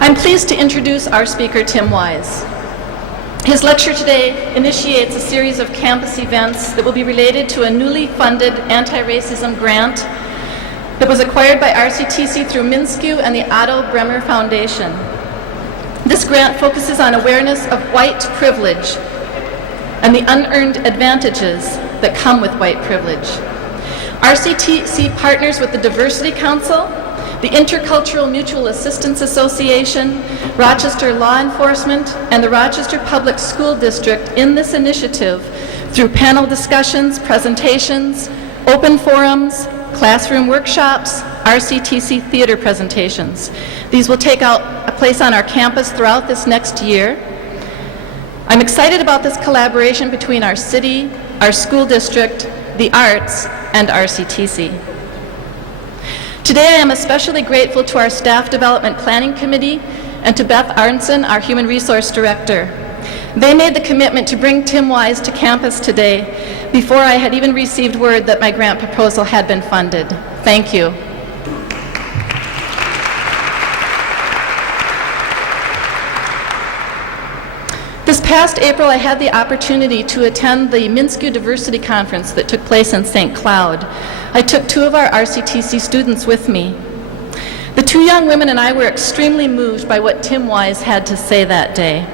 I'm pleased to introduce our speaker, Tim Wise. His lecture today initiates a series of campus events that will be related to a newly funded anti-racism grant that was acquired by RCTC through MnSCU and the Otto Bremer Foundation. This grant focuses on awareness of white privilege and the unearned advantages that come with white privilege. RCTC partners with the Diversity Council, the Intercultural Mutual Assistance Association, Rochester Law Enforcement, and the Rochester Public School District in this initiative through panel discussions, presentations, open forums, classroom workshops, RCTC theater presentations. These will take place on our campus throughout this next year. I'm excited about this collaboration between our city, our school district, the arts, and RCTC. Today I am especially grateful to our Staff Development Planning Committee and to Beth Arnson, our Human Resource Director. They made the commitment to bring Tim Wise to campus today before I had even received word that my grant proposal had been funded. Thank you. This past April, I had the opportunity to attend the MnSCU Diversity Conference that took place in St. Cloud. I took 2 of our RCTC students with me. The 2 young women and I were extremely moved by what Tim Wise had to say that day.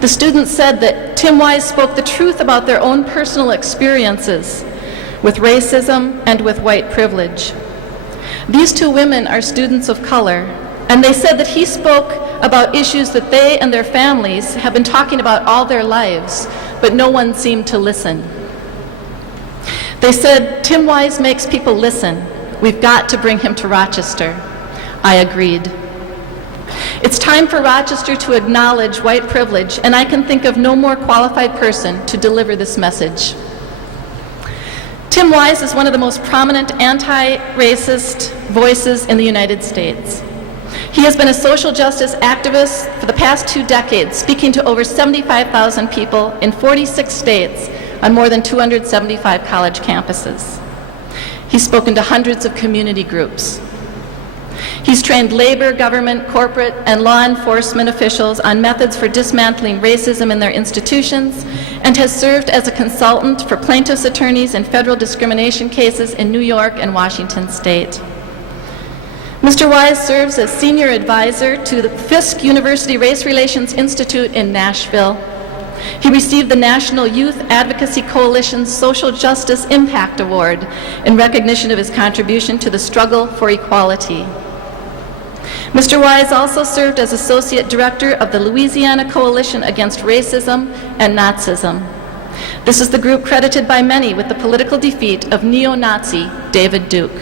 The students said that Tim Wise spoke the truth about their own personal experiences with racism and with white privilege. These 2 women are students of color, and they said that he spoke about issues that they and their families have been talking about all their lives, but no one seemed to listen. They said, Tim Wise makes people listen. We've got to bring him to Rochester. I agreed. It's time for Rochester to acknowledge white privilege, and I can think of no more qualified person to deliver this message. Tim Wise is one of the most prominent anti-racist voices in the United States. He has been a social justice activist for the past 2 decades, speaking to over 75,000 people in 46 states on more than 275 college campuses. He's spoken to hundreds of community groups. He's trained labor, government, corporate, and law enforcement officials on methods for dismantling racism in their institutions, and has served as a consultant for plaintiffs' attorneys in federal discrimination cases in New York and Washington State. Mr. Wise serves as senior advisor to the Fisk University Race Relations Institute in Nashville. He received the National Youth Advocacy Coalition's Social Justice Impact Award in recognition of his contribution to the struggle for equality. Mr. Wise also served as associate director of the Louisiana Coalition Against Racism and Nazism. This is the group credited by many with the political defeat of neo-Nazi David Duke.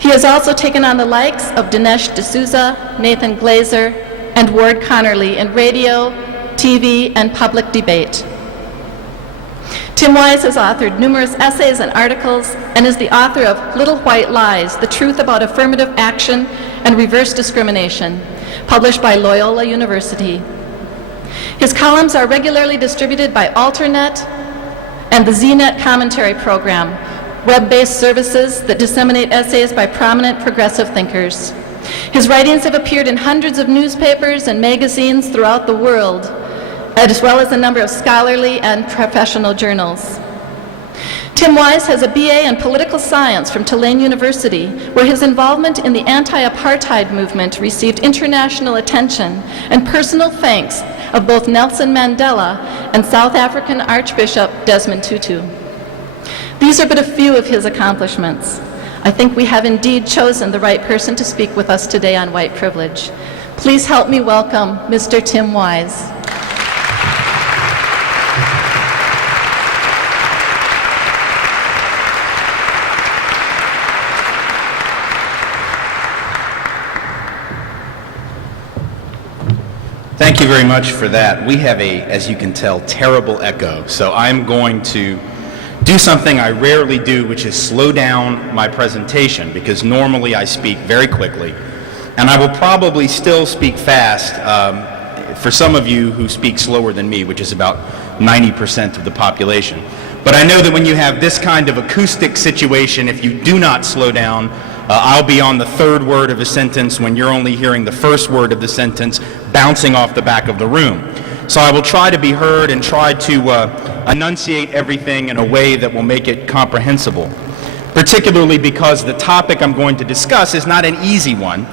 He has also taken on the likes of Dinesh D'Souza, Nathan Glazer, and Ward Connerly in radio, TV, and public debate. Tim Wise has authored numerous essays and articles and is the author of Little White Lies, The Truth About Affirmative Action and Reverse Discrimination, published by Loyola University. His columns are regularly distributed by Alternet and the ZNet Commentary Program, web-based services that disseminate essays by prominent progressive thinkers. His writings have appeared in hundreds of newspapers and magazines throughout the world, as well as a number of scholarly and professional journals. Tim Wise has a BA in political science from Tulane University, where his involvement in the anti-apartheid movement received international attention and personal thanks of both Nelson Mandela and South African Archbishop Desmond Tutu. These are but a few of his accomplishments. I think we have indeed chosen the right person to speak with us today on white privilege. Please help me welcome Mr. Tim Wise. Thank you very much for that. We have a, as you can tell, terrible echo, so I'm going to do something I rarely do, which is slow down my presentation, because normally I speak very quickly, and I will probably still speak fast for some of you who speak slower than me, which is about 90% of the population. But I know that when you have this kind of acoustic situation, if you do not slow down, I'll be on the third word of a sentence when you're only hearing the first word of the sentence bouncing off the back of the room. So I will try to be heard and try to enunciate everything in a way that will make it comprehensible, particularly because the topic I'm going to discuss is not an easy one,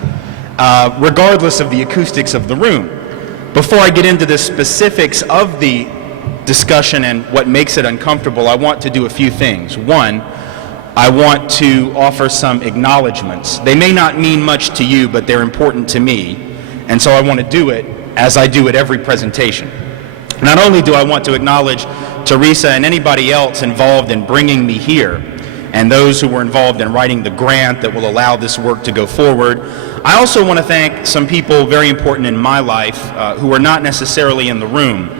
regardless of the acoustics of the room. Before I get into the specifics of the discussion and what makes it uncomfortable, I want to do a few things. One, I want to offer some acknowledgments. They may not mean much to you, but they're important to me, and so I want to do it as I do at every presentation. Not only do I want to acknowledge Teresa and anybody else involved in bringing me here, and those who were involved in writing the grant that will allow this work to go forward, I also want to thank some people very important in my life who are not necessarily in the room,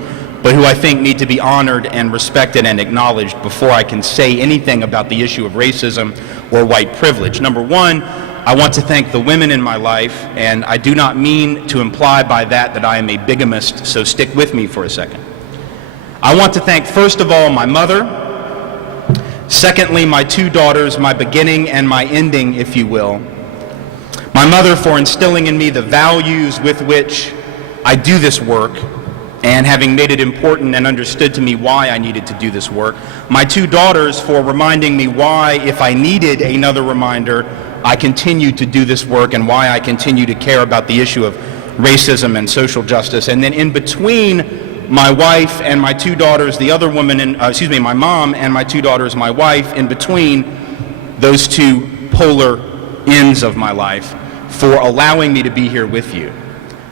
but who I think need to be honored and respected and acknowledged before I can say anything about the issue of racism or white privilege. Number one, I want to thank the women in my life, and I do not mean to imply by that I am a bigamist, so stick with me for a second. I want to thank, first of all, my mother, secondly, my two daughters, my beginning and my ending, if you will. My mother for instilling in me the values with which I do this work, and having made it important and understood to me why I needed to do this work. My two daughters for reminding me why, if I needed another reminder, I continue to do this work and why I continue to care about the issue of racism and social justice. And then in between my wife and my two daughters, the other woman, my mom and my two daughters, my wife, in between those two polar ends of my life, for allowing me to be here with you.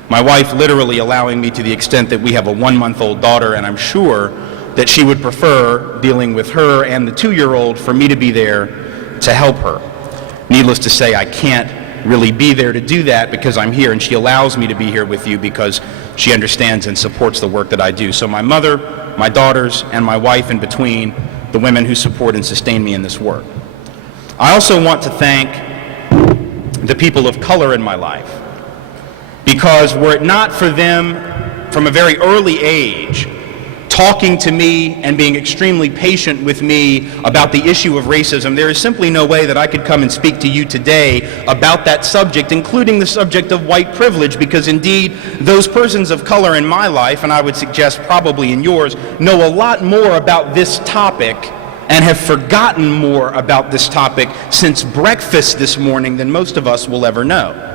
My wife literally allowing me to the extent that we have a 1-month-old daughter, and I'm sure that she would prefer, dealing with her and the 2-year-old, for me to be there to help her. Needless to say, I can't really be there to do that because I'm here, and she allows me to be here with you because she understands and supports the work that I do. So my mother, my daughters, and my wife in between, the women who support and sustain me in this work. I also want to thank the people of color in my life, because were it not for them from a very early age talking to me and being extremely patient with me about the issue of racism, there is simply no way that I could come and speak to you today about that subject, including the subject of white privilege, because indeed those persons of color in my life, and I would suggest probably in yours, know a lot more about this topic and have forgotten more about this topic since breakfast this morning than most of us will ever know.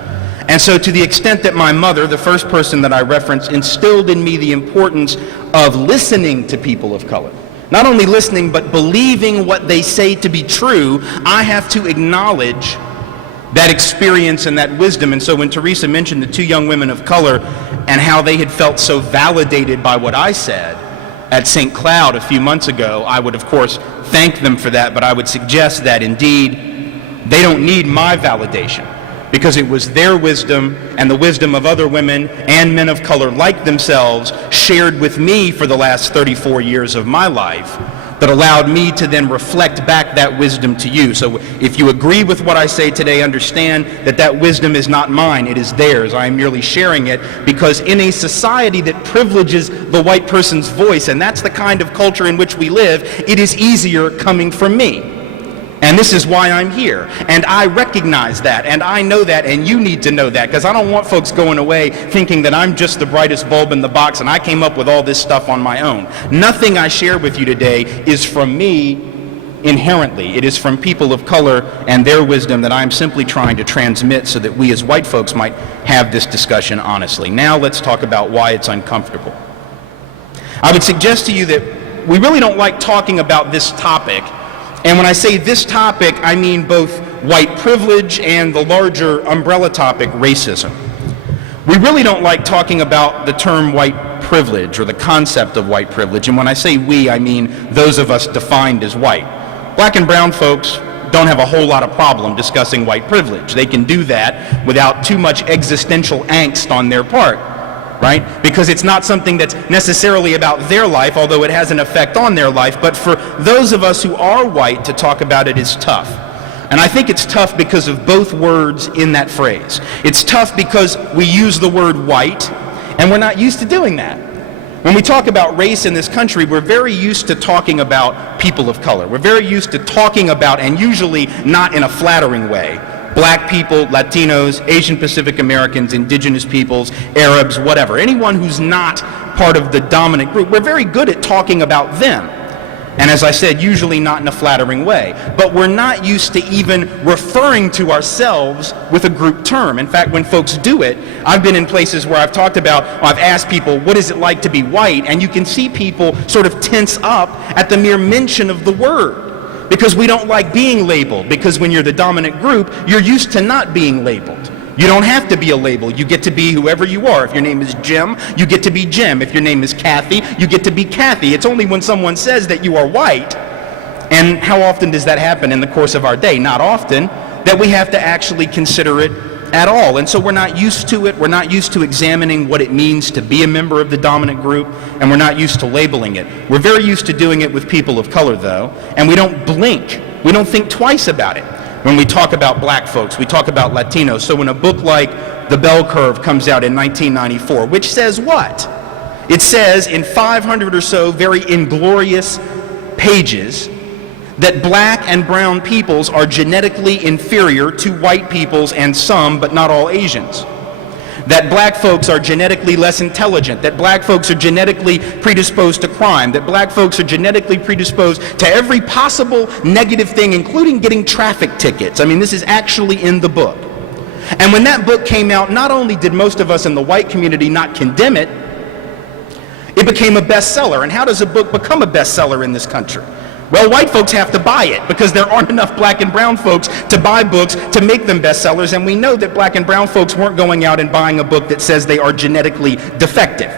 And so to the extent that my mother, the first person that I referenced, instilled in me the importance of listening to people of color, not only listening but believing what they say to be true, I have to acknowledge that experience and that wisdom. And so when Teresa mentioned the two young women of color and how they had felt so validated by what I said at St. Cloud a few months ago, I would of course thank them for that, but I would suggest that indeed they don't need my validation, because it was their wisdom and the wisdom of other women and men of color like themselves shared with me for the last 34 years of my life that allowed me to then reflect back that wisdom to you. So if you agree with what I say today, understand that that wisdom is not mine, it is theirs. I am merely sharing it because in a society that privileges the white person's voice, and that's the kind of culture in which we live, it is easier coming from me. And this is why I'm here. And I recognize that, and I know that, and you need to know that, because I don't want folks going away thinking that I'm just the brightest bulb in the box and I came up with all this stuff on my own. Nothing I share with you today is from me inherently. It is from people of color and their wisdom that I'm simply trying to transmit so that we as white folks might have this discussion honestly. Now let's talk about why it's uncomfortable. I would suggest to you that we really don't like talking about this topic. And when I say this topic, I mean both white privilege and the larger umbrella topic, racism. We really don't like talking about the term white privilege or the concept of white privilege. And when I say we, I mean those of us defined as white. Black and brown folks don't have a whole lot of problem discussing white privilege. They can do that without too much existential angst on their part. Right? Because it's not something that's necessarily about their life, although it has an effect on their life. But for those of us who are white, to talk about it is tough. And I think it's tough because of both words in that phrase. It's tough because we use the word white, and we're not used to doing that. When we talk about race in this country, we're very used to talking about people of color. We're very used to talking about, and usually not in a flattering way, black people, Latinos, Asian Pacific Americans, indigenous peoples, Arabs, whatever. Anyone who's not part of the dominant group, we're very good at talking about them. And as I said, usually not in a flattering way. But we're not used to even referring to ourselves with a group term. In fact, when folks do it, I've been in places where I've talked about, I've asked people, what is it like to be white? And you can see people sort of tense up at the mere mention of the word. Because we don't like being labeled. Because when you're the dominant group, you're used to not being labeled. You don't have to be a label. You get to be whoever you are. If your name is Jim, you get to be Jim. If your name is Kathy, you get to be Kathy. It's only when someone says that you are white, and how often does that happen in the course of our day? Not often, that we have to actually consider it at all. And so we're not used to it. We're not used to examining what it means to be a member of the dominant group, and we're not used to labeling it. We're very used to doing it with people of color, though, and we don't blink. We don't think twice about it. When we talk about black folks, we talk about Latinos. So when a book like The Bell Curve comes out in 1994, which says what? It says in 500 or so very inglorious pages that black and brown peoples are genetically inferior to white peoples and some, but not all Asians. That black folks are genetically less intelligent, that black folks are genetically predisposed to crime, that black folks are genetically predisposed to every possible negative thing, including getting traffic tickets. I mean, this is actually in the book. And when that book came out, not only did most of us in the white community not condemn it, it became a bestseller. And how does a book become a bestseller in this country? Well, white folks have to buy it because there aren't enough black and brown folks to buy books to make them bestsellers, and we know that black and brown folks weren't going out and buying a book that says they are genetically defective.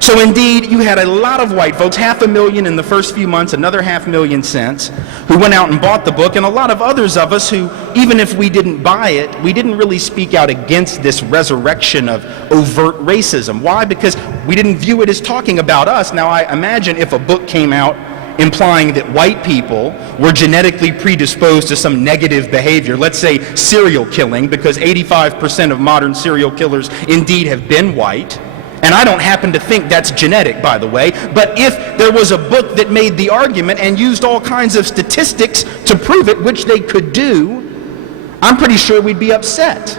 So indeed, you had a lot of white folks, 500,000 in the first few months, another 500,000 since, who went out and bought the book, and a lot of others of us who, even if we didn't buy it, we didn't really speak out against this resurrection of overt racism. Why? Because we didn't view it as talking about us. Now, I imagine if a book came out implying that white people were genetically predisposed to some negative behavior, let's say serial killing, because 85% of modern serial killers indeed have been white. And I don't happen to think that's genetic, by the way, but if there was a book that made the argument and used all kinds of statistics to prove it, which they could do, I'm pretty sure we'd be upset.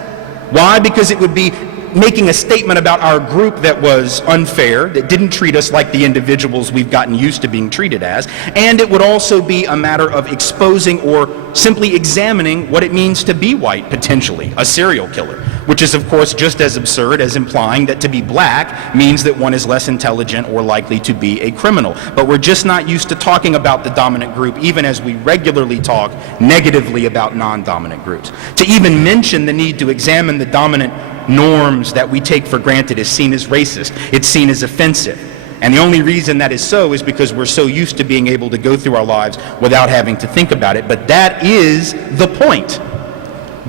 Why? Because it would be making a statement about our group that was unfair, that didn't treat us like the individuals we've gotten used to being treated as, and it would also be a matter of exposing or simply examining what it means to be white, potentially, a serial killer, which is of course just as absurd as implying that to be black means that one is less intelligent or likely to be a criminal. But we're just not used to talking about the dominant group, even as we regularly talk negatively about non-dominant groups. To even mention the need to examine the dominant norms that we take for granted is seen as racist. It's seen as offensive. And the only reason that is so is because we're so used to being able to go through our lives without having to think about it. But that is the point.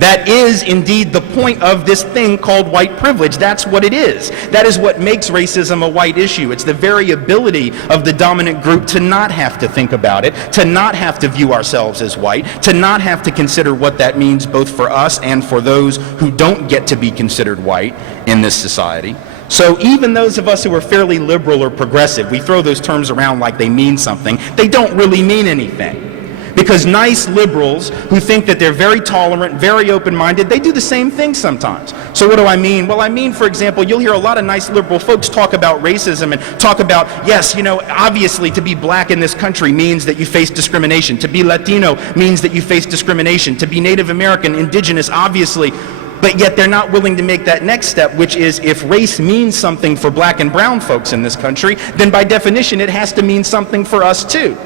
That is indeed the point of this thing called white privilege. That's what it is. That is what makes racism a white issue. It's the very ability of the dominant group to not have to think about it, to not have to view ourselves as white, to not have to consider what that means both for us and for those who don't get to be considered white in this society. So even those of us who are fairly liberal or progressive, we throw those terms around like they mean something. They don't really mean anything. Because nice liberals who think that they're very tolerant, very open-minded, they do the same thing sometimes. So what do I mean? Well, I mean, for example, you'll hear a lot of nice liberal folks talk about racism and talk about, yes, you know, obviously to be black in this country means that you face discrimination. To be Latino means that you face discrimination. To be Native American, indigenous, obviously. But yet they're not willing to make that next step, which is if race means something for black and brown folks in this country, then by definition it has to mean something for us too.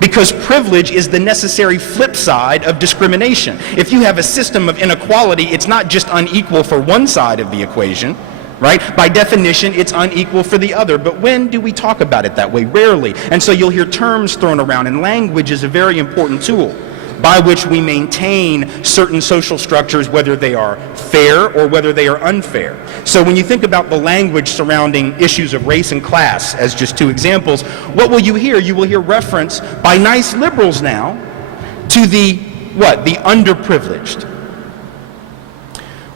Because privilege is the necessary flip side of discrimination. If you have a system of inequality, it's not just unequal for one side of the equation, right? By definition, it's unequal for the other. But when do we talk about it that way? Rarely. And so you'll hear terms thrown around, and language is a very important tool by which we maintain certain social structures, whether they are fair or whether they are unfair. So when you think about the language surrounding issues of race and class, as just two examples, what will you hear? You will hear reference by nice liberals now to the, what? The underprivileged.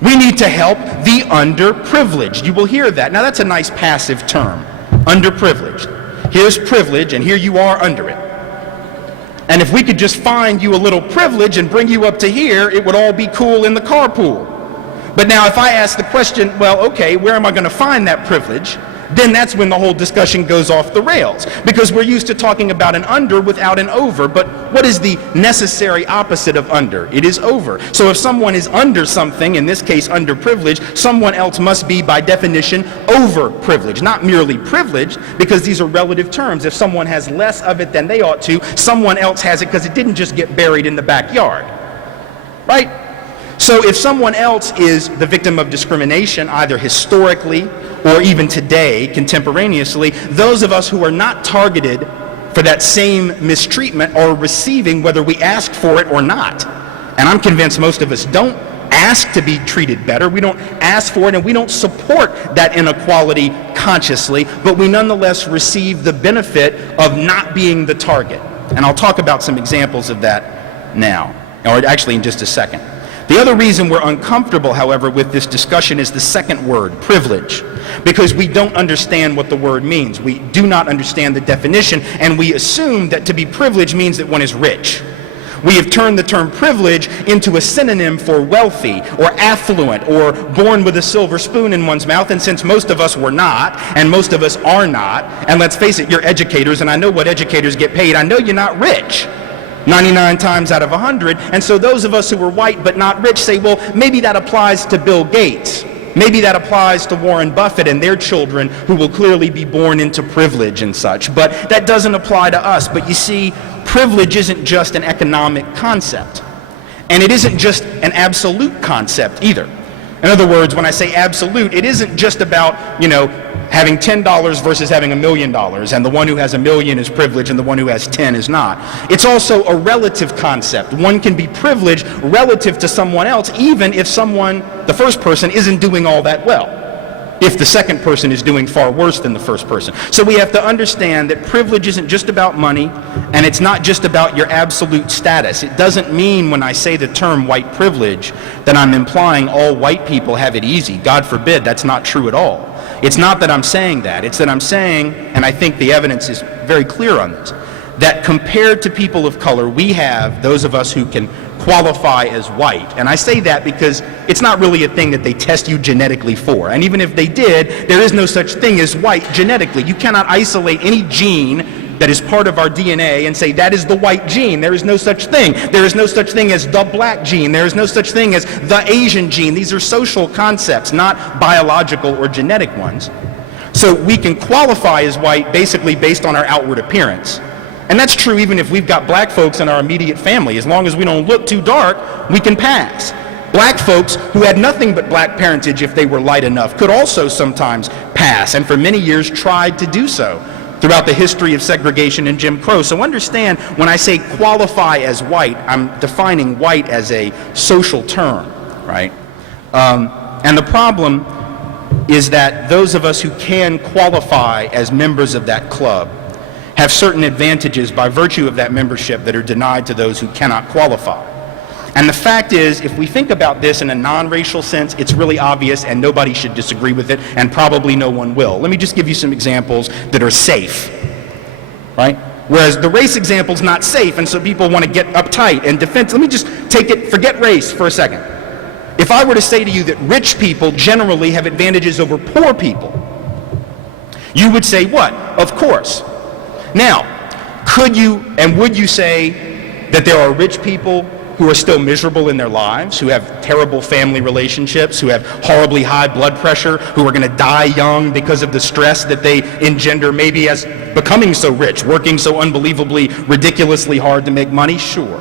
We need to help the underprivileged. You will hear that. Now that's a nice passive term, underprivileged. Here's privilege, and here you are under it. And if we could just find you a little privilege and bring you up to here, it would all be cool in the carpool. But now if I ask the question, well, okay, where am I going to find that privilege? Then that's when the whole discussion goes off the rails, because we're used to talking about an under without an over. But what is the necessary opposite of under? It is over. So if someone is under something, in this case underprivileged, someone else must be by definition overprivileged, not merely privileged, because these are relative terms. If someone has less of it than they ought to, someone else has it because it didn't just get buried in the backyard, right? So if someone else is the victim of discrimination, either historically or even today, contemporaneously, those of us who are not targeted for that same mistreatment are receiving whether we ask for it or not. And I'm convinced most of us don't ask to be treated better. We don't ask for it, and we don't support that inequality consciously, but we nonetheless receive the benefit of not being the target. And I'll talk about some examples of that now, or actually in just a second. The other reason we're uncomfortable, however, with this discussion is the second word, privilege, because we don't understand what the word means. We do not understand the definition, and we assume that to be privileged means that one is rich. We have turned the term privilege into a synonym for wealthy or affluent or born with a silver spoon in one's mouth, and since most of us were not, and most of us are not, and let's face it, you're educators, and I know what educators get paid, I know you're not rich. 99 times out of 100, and so those of us who were white but not rich say, well, maybe that applies to Bill Gates. Maybe that applies to Warren Buffett and their children who will clearly be born into privilege and such, but that doesn't apply to us. But you see, privilege isn't just an economic concept, and it isn't just an absolute concept either. In other words, when I say absolute, it isn't just about, having $10 versus having $1 million, and the one who has $1 million is privileged and the one who has 10 is not. It's also a relative concept. One can be privileged relative to someone else, even if the first person, isn't doing all that well, if the second person is doing far worse than the first person. So we have to understand that privilege isn't just about money, and it's not just about your absolute status. It doesn't mean when I say the term white privilege that I'm implying all white people have it easy. God forbid, that's not true at all. It's not that I'm saying that. It's that I'm saying, and I think the evidence is very clear on this, that compared to people of color, we have those of us who can qualify as white. And I say that because it's not really a thing that they test you genetically for. And even if they did, there is no such thing as white genetically. You cannot isolate any gene that is part of our DNA and say that is the white gene. There is no such thing. There is no such thing as the black gene. There is no such thing as the Asian gene. These are social concepts, not biological or genetic ones. So we can qualify as white basically based on our outward appearance. And that's true even if we've got black folks in our immediate family. As long as we don't look too dark, we can pass. Black folks who had nothing but black parentage, if they were light enough, could also sometimes pass, and for many years tried to do so throughout the history of segregation and Jim Crow. So understand, when I say qualify as white, I'm defining white as a social term, right? And the problem is that those of us who can qualify as members of that club have certain advantages by virtue of that membership that are denied to those who cannot qualify. And the fact is, if we think about this in a non-racial sense, it's really obvious and nobody should disagree with it, and probably no one will. Let me just give you some examples that are safe, right? Whereas the race example is not safe, and so people want to get uptight and defensive. Let me just forget race for a second. If I were to say to you that rich people generally have advantages over poor people, you would say what? Of course. Now, could you and would you say that there are rich people who are still miserable in their lives, who have terrible family relationships, who have horribly high blood pressure, who are going to die young because of the stress that they engender maybe as becoming so rich, working so unbelievably, ridiculously hard to make money? Sure.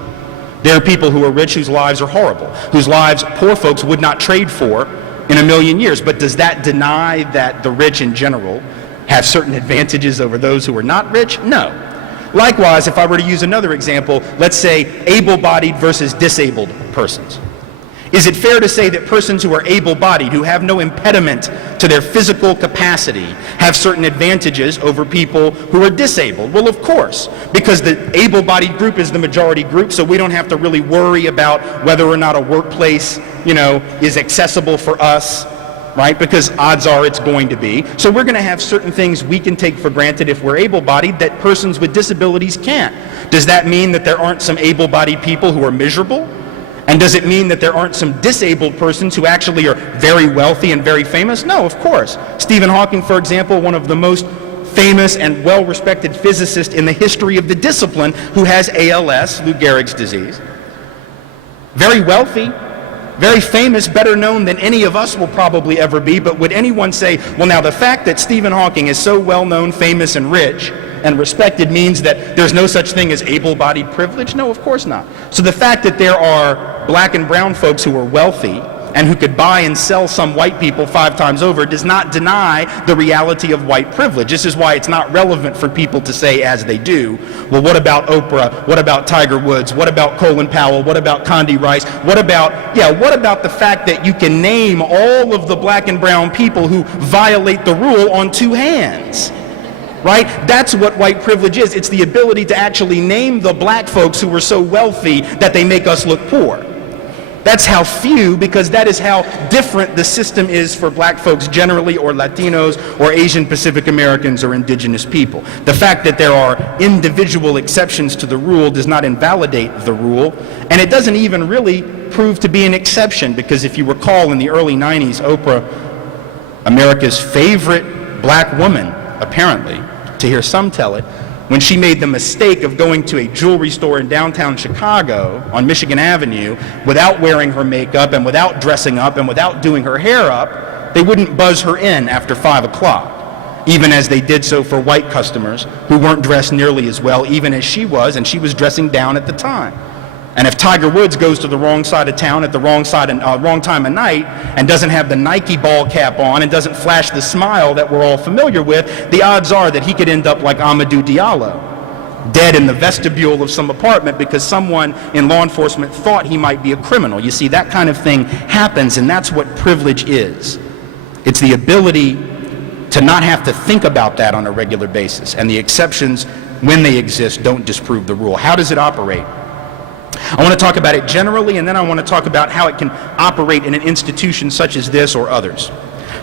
There are people who are rich whose lives are horrible, whose lives poor folks would not trade for in a million years. But does that deny that the rich in general have certain advantages over those who are not rich? No. Likewise, if I were to use another example, let's say able-bodied versus disabled persons. Is it fair to say that persons who are able-bodied, who have no impediment to their physical capacity, have certain advantages over people who are disabled? Well, of course, because the able-bodied group is the majority group, so we don't have to really worry about whether or not a workplace, is accessible for us right? Because odds are it's going to be. So we're going to have certain things we can take for granted if we're able-bodied that persons with disabilities can't. Does that mean that there aren't some able-bodied people who are miserable? And does it mean that there aren't some disabled persons who actually are very wealthy and very famous? No, of course. Stephen Hawking, for example, one of the most famous and well-respected physicists in the history of the discipline, who has ALS, Lou Gehrig's disease. Very wealthy, very famous, better known than any of us will probably ever be, but would anyone say, well, now the fact that Stephen Hawking is so well-known, famous, and rich and respected means that there's no such thing as able-bodied privilege? No, of course not. So the fact that there are black and brown folks who are wealthy and who could buy and sell some white people 5 times over does not deny the reality of white privilege. This is why it's not relevant for people to say, as they do, well, what about Oprah? What about Tiger Woods? What about Colin Powell? What about Condi Rice? What about the fact that you can name all of the black and brown people who violate the rule on 2 hands? Right? That's what white privilege is. It's the ability to actually name the black folks who were so wealthy that they make us look poor. That's how few, because that is how different the system is for black folks generally, or Latinos, or Asian Pacific Americans, or indigenous people. The fact that there are individual exceptions to the rule does not invalidate the rule, and it doesn't even really prove to be an exception, because if you recall in the early 90s, Oprah, America's favorite black woman, apparently, to hear some tell it, when she made the mistake of going to a jewelry store in downtown Chicago on Michigan Avenue without wearing her makeup and without dressing up and without doing her hair up, they wouldn't buzz her in after 5 o'clock, even as they did so for white customers who weren't dressed nearly as well, even as she was, and she was dressing down at the time. And if Tiger Woods goes to the wrong side of town at the wrong time of night and doesn't have the Nike ball cap on and doesn't flash the smile that we're all familiar with, the odds are that he could end up like Amadou Diallo, dead in the vestibule of some apartment because someone in law enforcement thought he might be a criminal. You see, that kind of thing happens, and that's what privilege is. It's the ability to not have to think about that on a regular basis, and the exceptions, when they exist, don't disprove the rule. How does it operate? I want to talk about it generally, and then I want to talk about how it can operate in an institution such as this or others.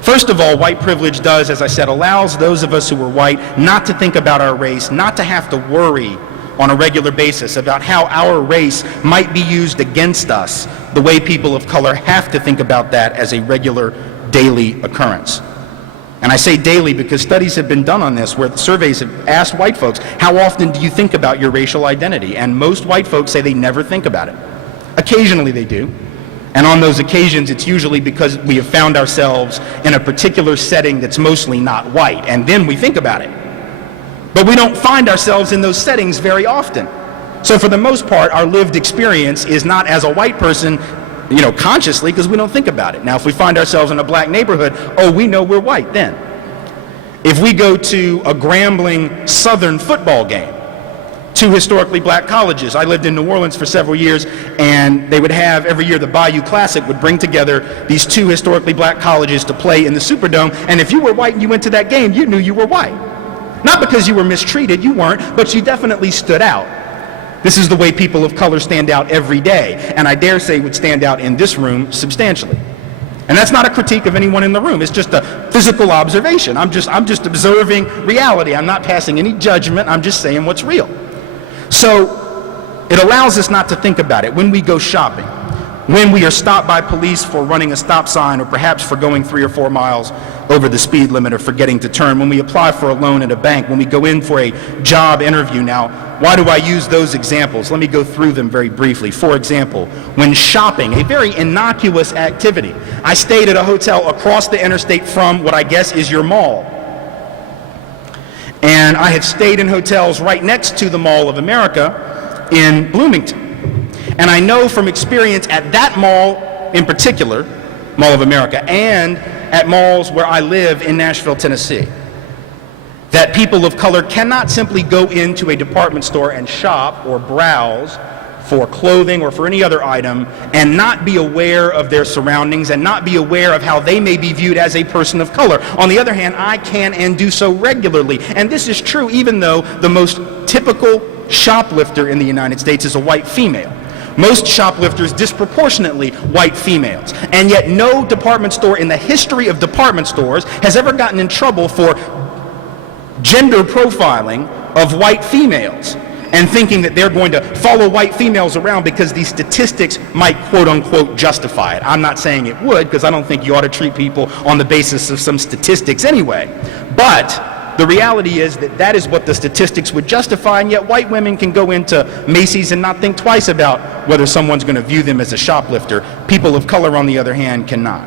First of all, white privilege does, as I said, allows those of us who are white not to think about our race, not to have to worry on a regular basis about how our race might be used against us, the way people of color have to think about that as a regular daily occurrence. And I say daily because studies have been done on this, where the surveys have asked white folks, how often do you think about your racial identity? And most white folks say they never think about it. Occasionally they do. And on those occasions, it's usually because we have found ourselves in a particular setting that's mostly not white, and then we think about it. But we don't find ourselves in those settings very often. So for the most part, our lived experience is not as a white person, consciously, because we don't think about it. Now, if we find ourselves in a black neighborhood, we know we're white then. If we go to a Grambling Southern football game, 2 historically black colleges. I lived in New Orleans for several years, and they would have, every year, the Bayou Classic would bring together these 2 historically black colleges to play in the Superdome, and if you were white and you went to that game, you knew you were white. Not because you were mistreated, you weren't, but you definitely stood out. This is the way people of color stand out every day, and I dare say would stand out in this room substantially. And that's not a critique of anyone in the room. It's just a physical observation. I'm just observing reality. I'm not passing any judgment. I'm just saying what's real. So it allows us not to think about it when we go shopping, when we are stopped by police for running a stop sign, or perhaps for going 3 or 4 miles over the speed limit or forgetting to turn, when we apply for a loan at a bank, when we go in for a job interview. Now, why do I use those examples? Let me go through them very briefly. For example, when shopping, a very innocuous activity. I stayed at a hotel across the interstate from what I guess is your mall. And I have stayed in hotels right next to the Mall of America in Bloomington. And I know from experience at that mall in particular, Mall of America, and at malls where I live in Nashville, Tennessee, that people of color cannot simply go into a department store and shop or browse for clothing or for any other item and not be aware of their surroundings and not be aware of how they may be viewed as a person of color. On the other hand, I can and do so regularly. And this is true even though the most typical shoplifter in the United States is a white female. Most shoplifters disproportionately white females. And yet no department store in the history of department stores has ever gotten in trouble for gender profiling of white females and thinking that they're going to follow white females around because these statistics might quote-unquote justify it. I'm not saying it would, because I don't think you ought to treat people on the basis of some statistics anyway. But the reality is that that is what the statistics would justify, and yet white women can go into Macy's and not think twice about whether someone's going to view them as a shoplifter. People of color, on the other hand, cannot.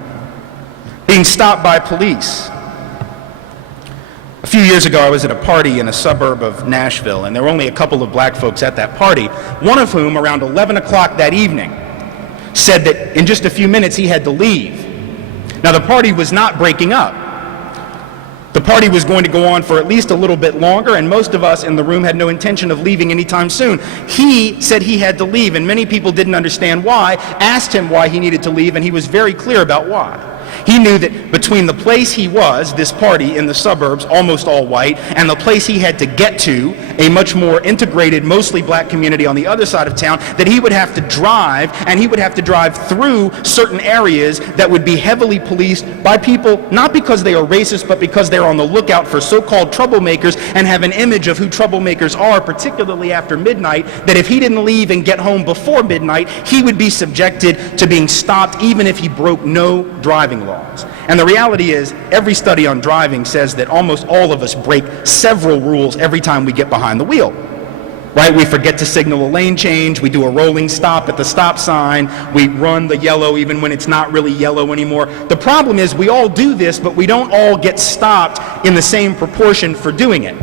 Being stopped by police. A few years ago, I was at a party in a suburb of Nashville, and there were only a couple of black folks at that party, one of whom, around 11 o'clock that evening, said that in just a few minutes he had to leave. Now, the party was not breaking up. The party was going to go on for at least a little bit longer, and most of us in the room had no intention of leaving anytime soon. He said he had to leave, and many people didn't understand why, asked him why he needed to leave, and he was very clear about why. He knew that between the place he was, this party in the suburbs, almost all white, and the place he had to get to, a much more integrated, mostly black community on the other side of town, that he would have to drive, and he would have to drive through certain areas that would be heavily policed by people, not because they are racist, but because they're on the lookout for so-called troublemakers and have an image of who troublemakers are, particularly after midnight, that if he didn't leave and get home before midnight, he would be subjected to being stopped even if he broke no driving laws. And the reality is, every study on driving says that almost all of us break several rules every time we get behind the wheel. Right? We forget to signal a lane change, we do a rolling stop at the stop sign, we run the yellow even when it's not really yellow anymore. The problem is we all do this, but we don't all get stopped in the same proportion for doing it.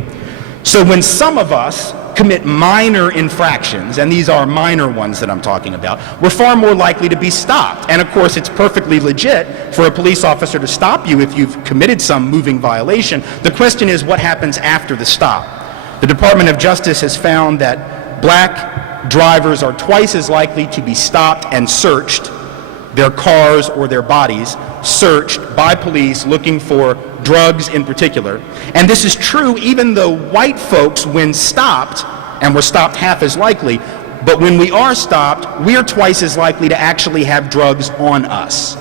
So when some of us commit minor infractions, and these are minor ones that I'm talking about, we're far more likely to be stopped. And of course, it's perfectly legit for a police officer to stop you if you've committed some moving violation. The question is, what happens after the stop? The Department of Justice has found that black drivers are twice as likely to be stopped and searched, their cars or their bodies searched by police looking for drugs in particular. And this is true even though white folks, when stopped, and we're stopped half as likely, but when we are stopped, we're twice as likely to actually have drugs on us.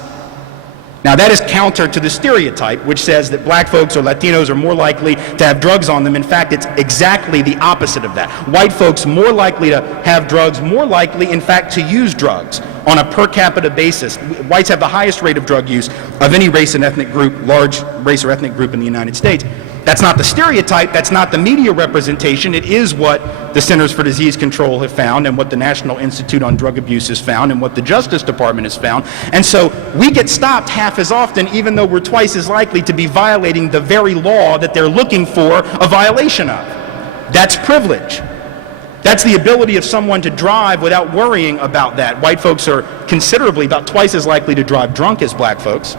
Now, that is counter to the stereotype, which says that black folks or Latinos are more likely to have drugs on them. In fact, it's exactly the opposite of that. White folks more likely to have drugs, more likely, in fact, to use drugs on a per capita basis. Whites have the highest rate of drug use of any race and ethnic group, large race or ethnic group in the United States. That's not the stereotype, that's not the media representation, it is what the Centers for Disease Control have found and what the National Institute on Drug Abuse has found and what the Justice Department has found. And so we get stopped half as often even though we're twice as likely to be violating the very law that they're looking for a violation of. That's privilege. That's the ability of someone to drive without worrying about that. White folks are considerably, about twice as likely to drive drunk as black folks.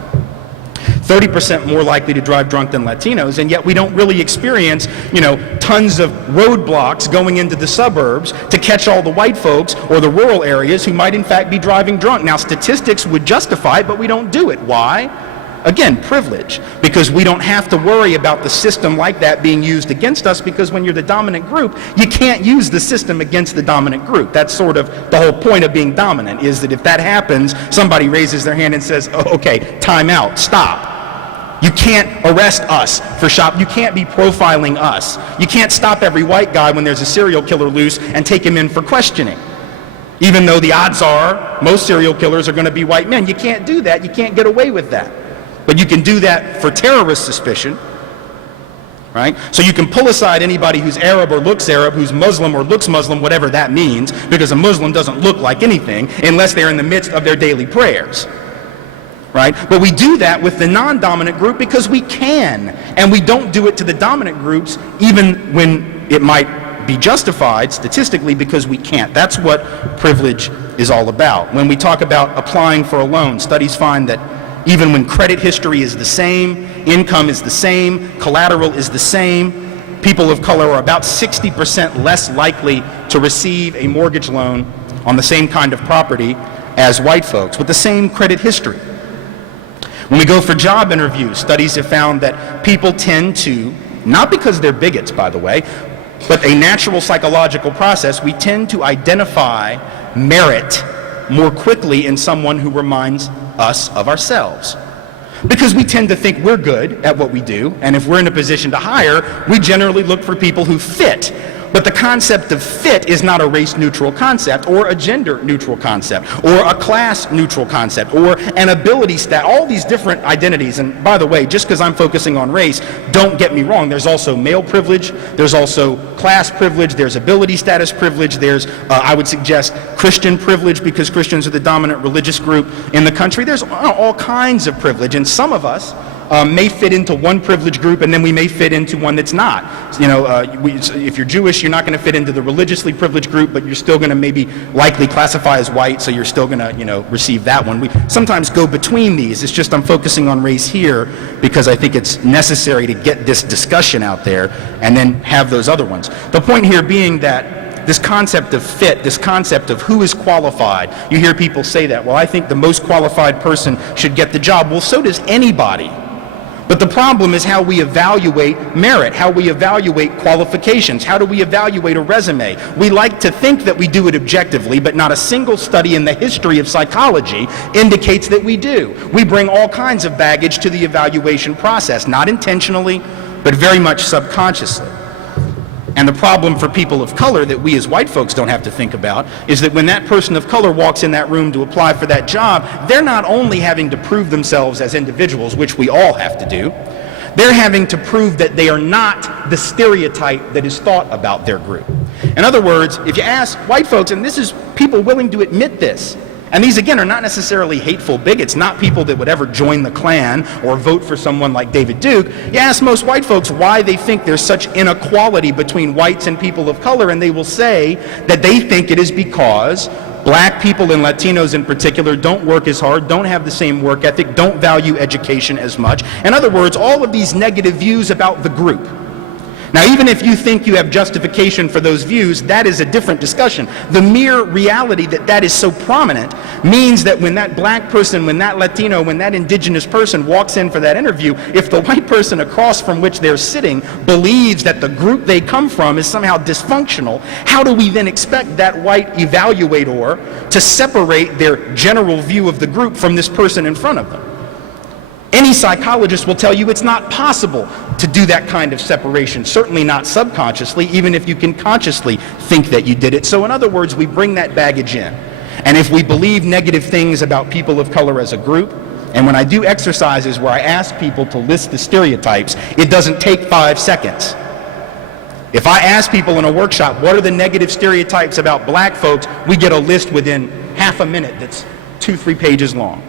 30% more likely to drive drunk than Latinos, and yet we don't really experience, tons of roadblocks going into the suburbs to catch all the white folks or the rural areas who might in fact be driving drunk. Now, statistics would justify it, but we don't do it. Why? Again, privilege, because we don't have to worry about the system like that being used against us, because when you're the dominant group, you can't use the system against the dominant group. That's sort of the whole point of being dominant, is that if that happens, somebody raises their hand and says, oh, okay, time out, stop. You can't arrest us for you can't be profiling us. You can't stop every white guy when there's a serial killer loose and take him in for questioning. Even though the odds are most serial killers are going to be white men. You can't do that. You can't get away with that. But you can do that for terrorist suspicion, right? So you can pull aside anybody who's Arab or looks Arab, who's Muslim or looks Muslim, whatever that means, because a Muslim doesn't look like anything unless they're in the midst of their daily prayers. Right? But we do that with the non-dominant group because we can, and we don't do it to the dominant groups even when it might be justified statistically, because we can't. That's what privilege is all about. When we talk about applying for a loan, studies find that even when credit history is the same, income is the same, collateral is the same, people of color are about 60% less likely to receive a mortgage loan on the same kind of property as white folks with the same credit history. When we go for job interviews, studies have found that people tend to, not because they're bigots, by the way, but a natural psychological process, we tend to identify merit more quickly in someone who reminds us of ourselves. Because we tend to think we're good at what we do, and if we're in a position to hire, we generally look for people who fit. But the concept of fit is not a race-neutral concept, or a gender-neutral concept, or a class-neutral concept, or an ability stat, all these different identities. And by the way, just because I'm focusing on race, don't get me wrong, there's also male privilege, there's also class privilege, there's ability status privilege, there's, I would suggest, Christian privilege, because Christians are the dominant religious group in the country. There's all kinds of privilege, and some of us may fit into one privileged group, and then we may fit into one that's not. You know, if you're Jewish, you're not going to fit into the religiously privileged group, but you're still going to maybe likely classify as white, so you're still going to, you know, receive that one. We sometimes go between these. It's just I'm focusing on race here because I think it's necessary to get this discussion out there and then have those other ones. The point here being that this concept of fit, this concept of who is qualified, you hear people say that, well, I think the most qualified person should get the job. Well, so does anybody. But the problem is how we evaluate merit, how we evaluate qualifications, how do we evaluate a resume. We like to think that we do it objectively, but not a single study in the history of psychology indicates that we do. We bring all kinds of baggage to the evaluation process, not intentionally, but very much subconsciously. And the problem for people of color that we as white folks don't have to think about is that when that person of color walks in that room to apply for that job, they're not only having to prove themselves as individuals, which we all have to do, they're having to prove that they are not the stereotype that is thought about their group. In other words, if you ask white folks, and this is people willing to admit this, and these, again, are not necessarily hateful bigots, not people that would ever join the Klan or vote for someone like David Duke. You ask most white folks why they think there's such inequality between whites and people of color, and they will say that they think it is because black people and Latinos in particular don't work as hard, don't have the same work ethic, don't value education as much. In other words, all of these negative views about the group. Now, even if you think you have justification for those views, that is a different discussion. The mere reality that that is so prominent means that when that black person, when that Latino, when that indigenous person walks in for that interview, if the white person across from which they're sitting believes that the group they come from is somehow dysfunctional, how do we then expect that white evaluator to separate their general view of the group from this person in front of them? Any psychologist will tell you it's not possible to do that kind of separation, certainly not subconsciously, even if you can consciously think that you did it. So in other words, we bring that baggage in. And if we believe negative things about people of color as a group, and when I do exercises where I ask people to list the stereotypes, it doesn't take 5 seconds. If I ask people in a workshop, what are the negative stereotypes about black folks, we get a list within half a minute that's 2-3 pages long.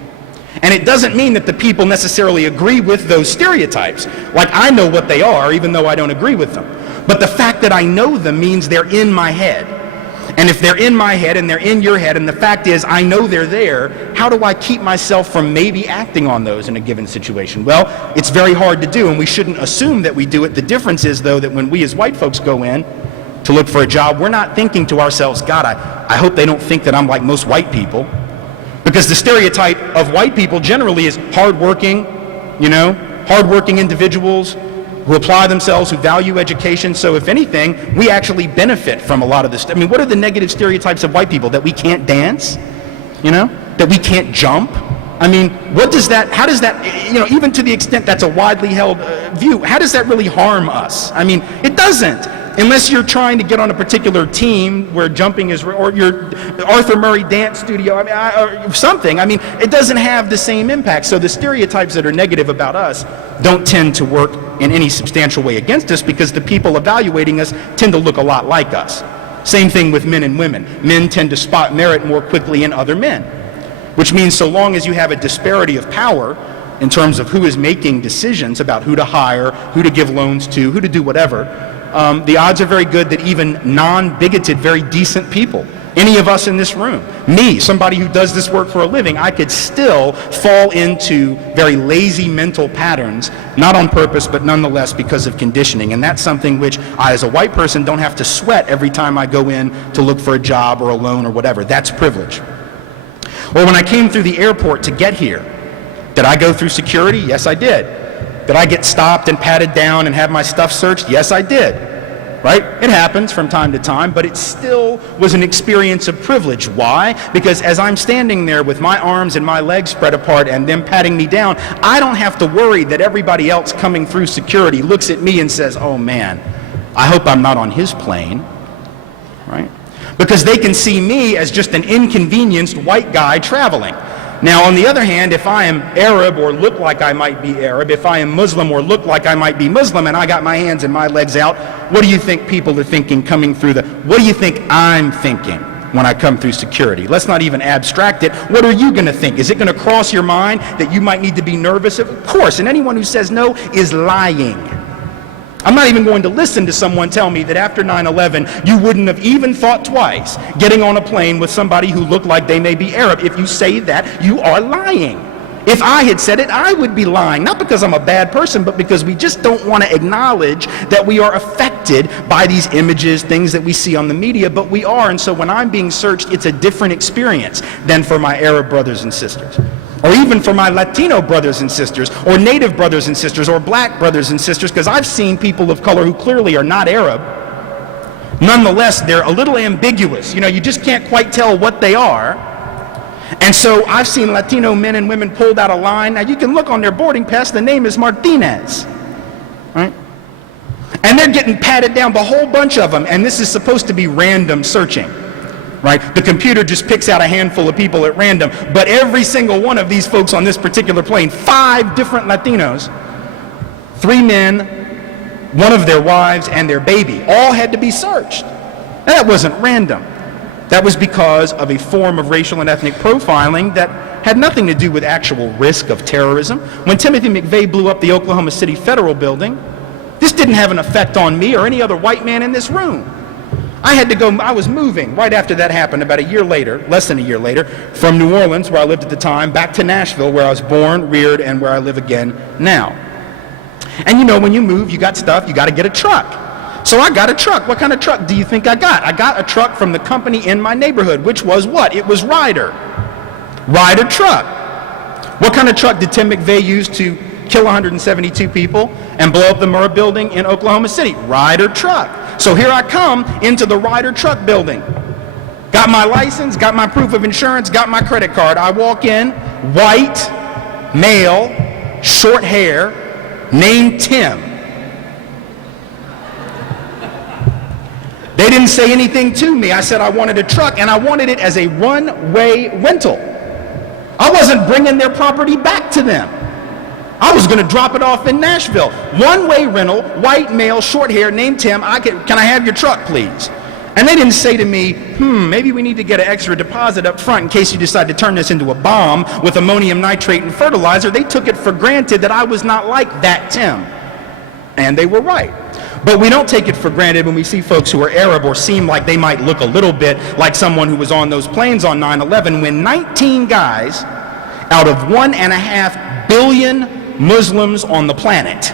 And it doesn't mean that the people necessarily agree with those stereotypes. Like, I know what they are, even though I don't agree with them. But the fact that I know them means they're in my head. And if they're in my head and they're in your head, and the fact is I know they're there, how do I keep myself from maybe acting on those in a given situation? Well, it's very hard to do, and we shouldn't assume that we do it. The difference is, though, that when we as white folks go in to look for a job, we're not thinking to ourselves, God, I hope they don't think that I'm like most white people. Because the stereotype of white people generally is hardworking, hardworking individuals who apply themselves, who value education. So if anything, we actually benefit from a lot of this. I mean, what are the negative stereotypes of white people? That we can't dance? That we can't jump? I mean, what does that, how does that, even to the extent that's a widely held view, how does that really harm us? I mean, it doesn't. Unless you're trying to get on a particular team where jumping is, or your Arthur Murray dance studio, or something. I mean, it doesn't have the same impact. So the stereotypes that are negative about us don't tend to work in any substantial way against us, because the people evaluating us tend to look a lot like us. Same thing with men and women. Men tend to spot merit more quickly in other men, which means so long as you have a disparity of power in terms of who is making decisions about who to hire, who to give loans to, who to do whatever, the odds are very good that even non-bigoted, very decent people, any of us in this room, me, somebody who does this work for a living, I could still fall into very lazy mental patterns, not on purpose, but nonetheless because of conditioning. And that's something which I, as a white person, don't have to sweat every time I go in to look for a job or a loan or whatever. That's privilege. Well, when I came through the airport to get here, did I go through security? Yes, I did. Did I get stopped and patted down and have my stuff searched? Yes, I did. right? It happens from time to time, but it still was an experience of privilege. Why? Because as I'm standing there with my arms and my legs spread apart and them patting me down, I don't have to worry that everybody else coming through security looks at me and says, oh man, I hope I'm not on his plane, right? Because they can see me as just an inconvenienced white guy traveling. Now, on the other hand, if I am Arab or look like I might be Arab, if I am Muslim or look like I might be Muslim, and I got my hands and my legs out, what do you think people are thinking coming through what do you think I'm thinking when I come through security? Let's not even abstract it. What are you going to think? Is it going to cross your mind that you might need to be nervous? Of course, and anyone who says no is lying. I'm not even going to listen to someone tell me that after 9/11 you wouldn't have even thought twice getting on a plane with somebody who looked like they may be Arab. If you say that, you are lying. If I had said it, I would be lying. Not because I'm a bad person, but because we just don't want to acknowledge that we are affected by these images, things that we see on the media, but we are. And so when I'm being searched, it's a different experience than for my Arab brothers and sisters. Or even for my Latino brothers and sisters, or Native brothers and sisters, or black brothers and sisters, because I've seen people of color who clearly are not Arab. Nonetheless, they're a little ambiguous. You know, you just can't quite tell what they are. And so I've seen Latino men and women pulled out of line. Now you can look on their boarding pass, the name is Martinez, right? And they're getting patted down, the whole bunch of them, and this is supposed to be random searching. Right? The computer just picks out a handful of people at random, but every single one of these folks on this particular plane, 5 different Latinos, 3 men, 1 of their wives, and their baby, all had to be searched. And that wasn't random. That was because of a form of racial and ethnic profiling that had nothing to do with actual risk of terrorism. When Timothy McVeigh blew up the Oklahoma City Federal Building, this didn't have an effect on me or any other white man in this room. I was moving right after that happened, about a year later, less than a year later, from New Orleans, where I lived at the time, back to Nashville, where I was born, reared, and where I live again now. And you know, when you move, you got stuff, you got to get a truck. So I got a truck. What kind of truck do you think I got? I got a truck from the company in my neighborhood, which was what? It was Ryder. Ryder truck. What kind of truck did Tim McVeigh use to kill 172 people and blow up the Murrah building in Oklahoma City? Ryder truck. So here I come into the Ryder truck building. Got my license, got my proof of insurance, got my credit card. I walk in, white, male, short hair, named Tim. They didn't say anything to me. I said I wanted a truck, and I wanted it as a one-way rental. I wasn't bringing their property back to them. I was going to drop it off in Nashville. One-way rental, white male, short hair, named Tim. Can I have your truck, please? And they didn't say to me, maybe we need to get an extra deposit up front in case you decide to turn this into a bomb with ammonium nitrate and fertilizer. They took it for granted that I was not like that Tim. And they were right. But we don't take it for granted when we see folks who are Arab or seem like they might look a little bit like someone who was on those planes on 9/11, when 19 guys out of 1.5 billion Muslims on the planet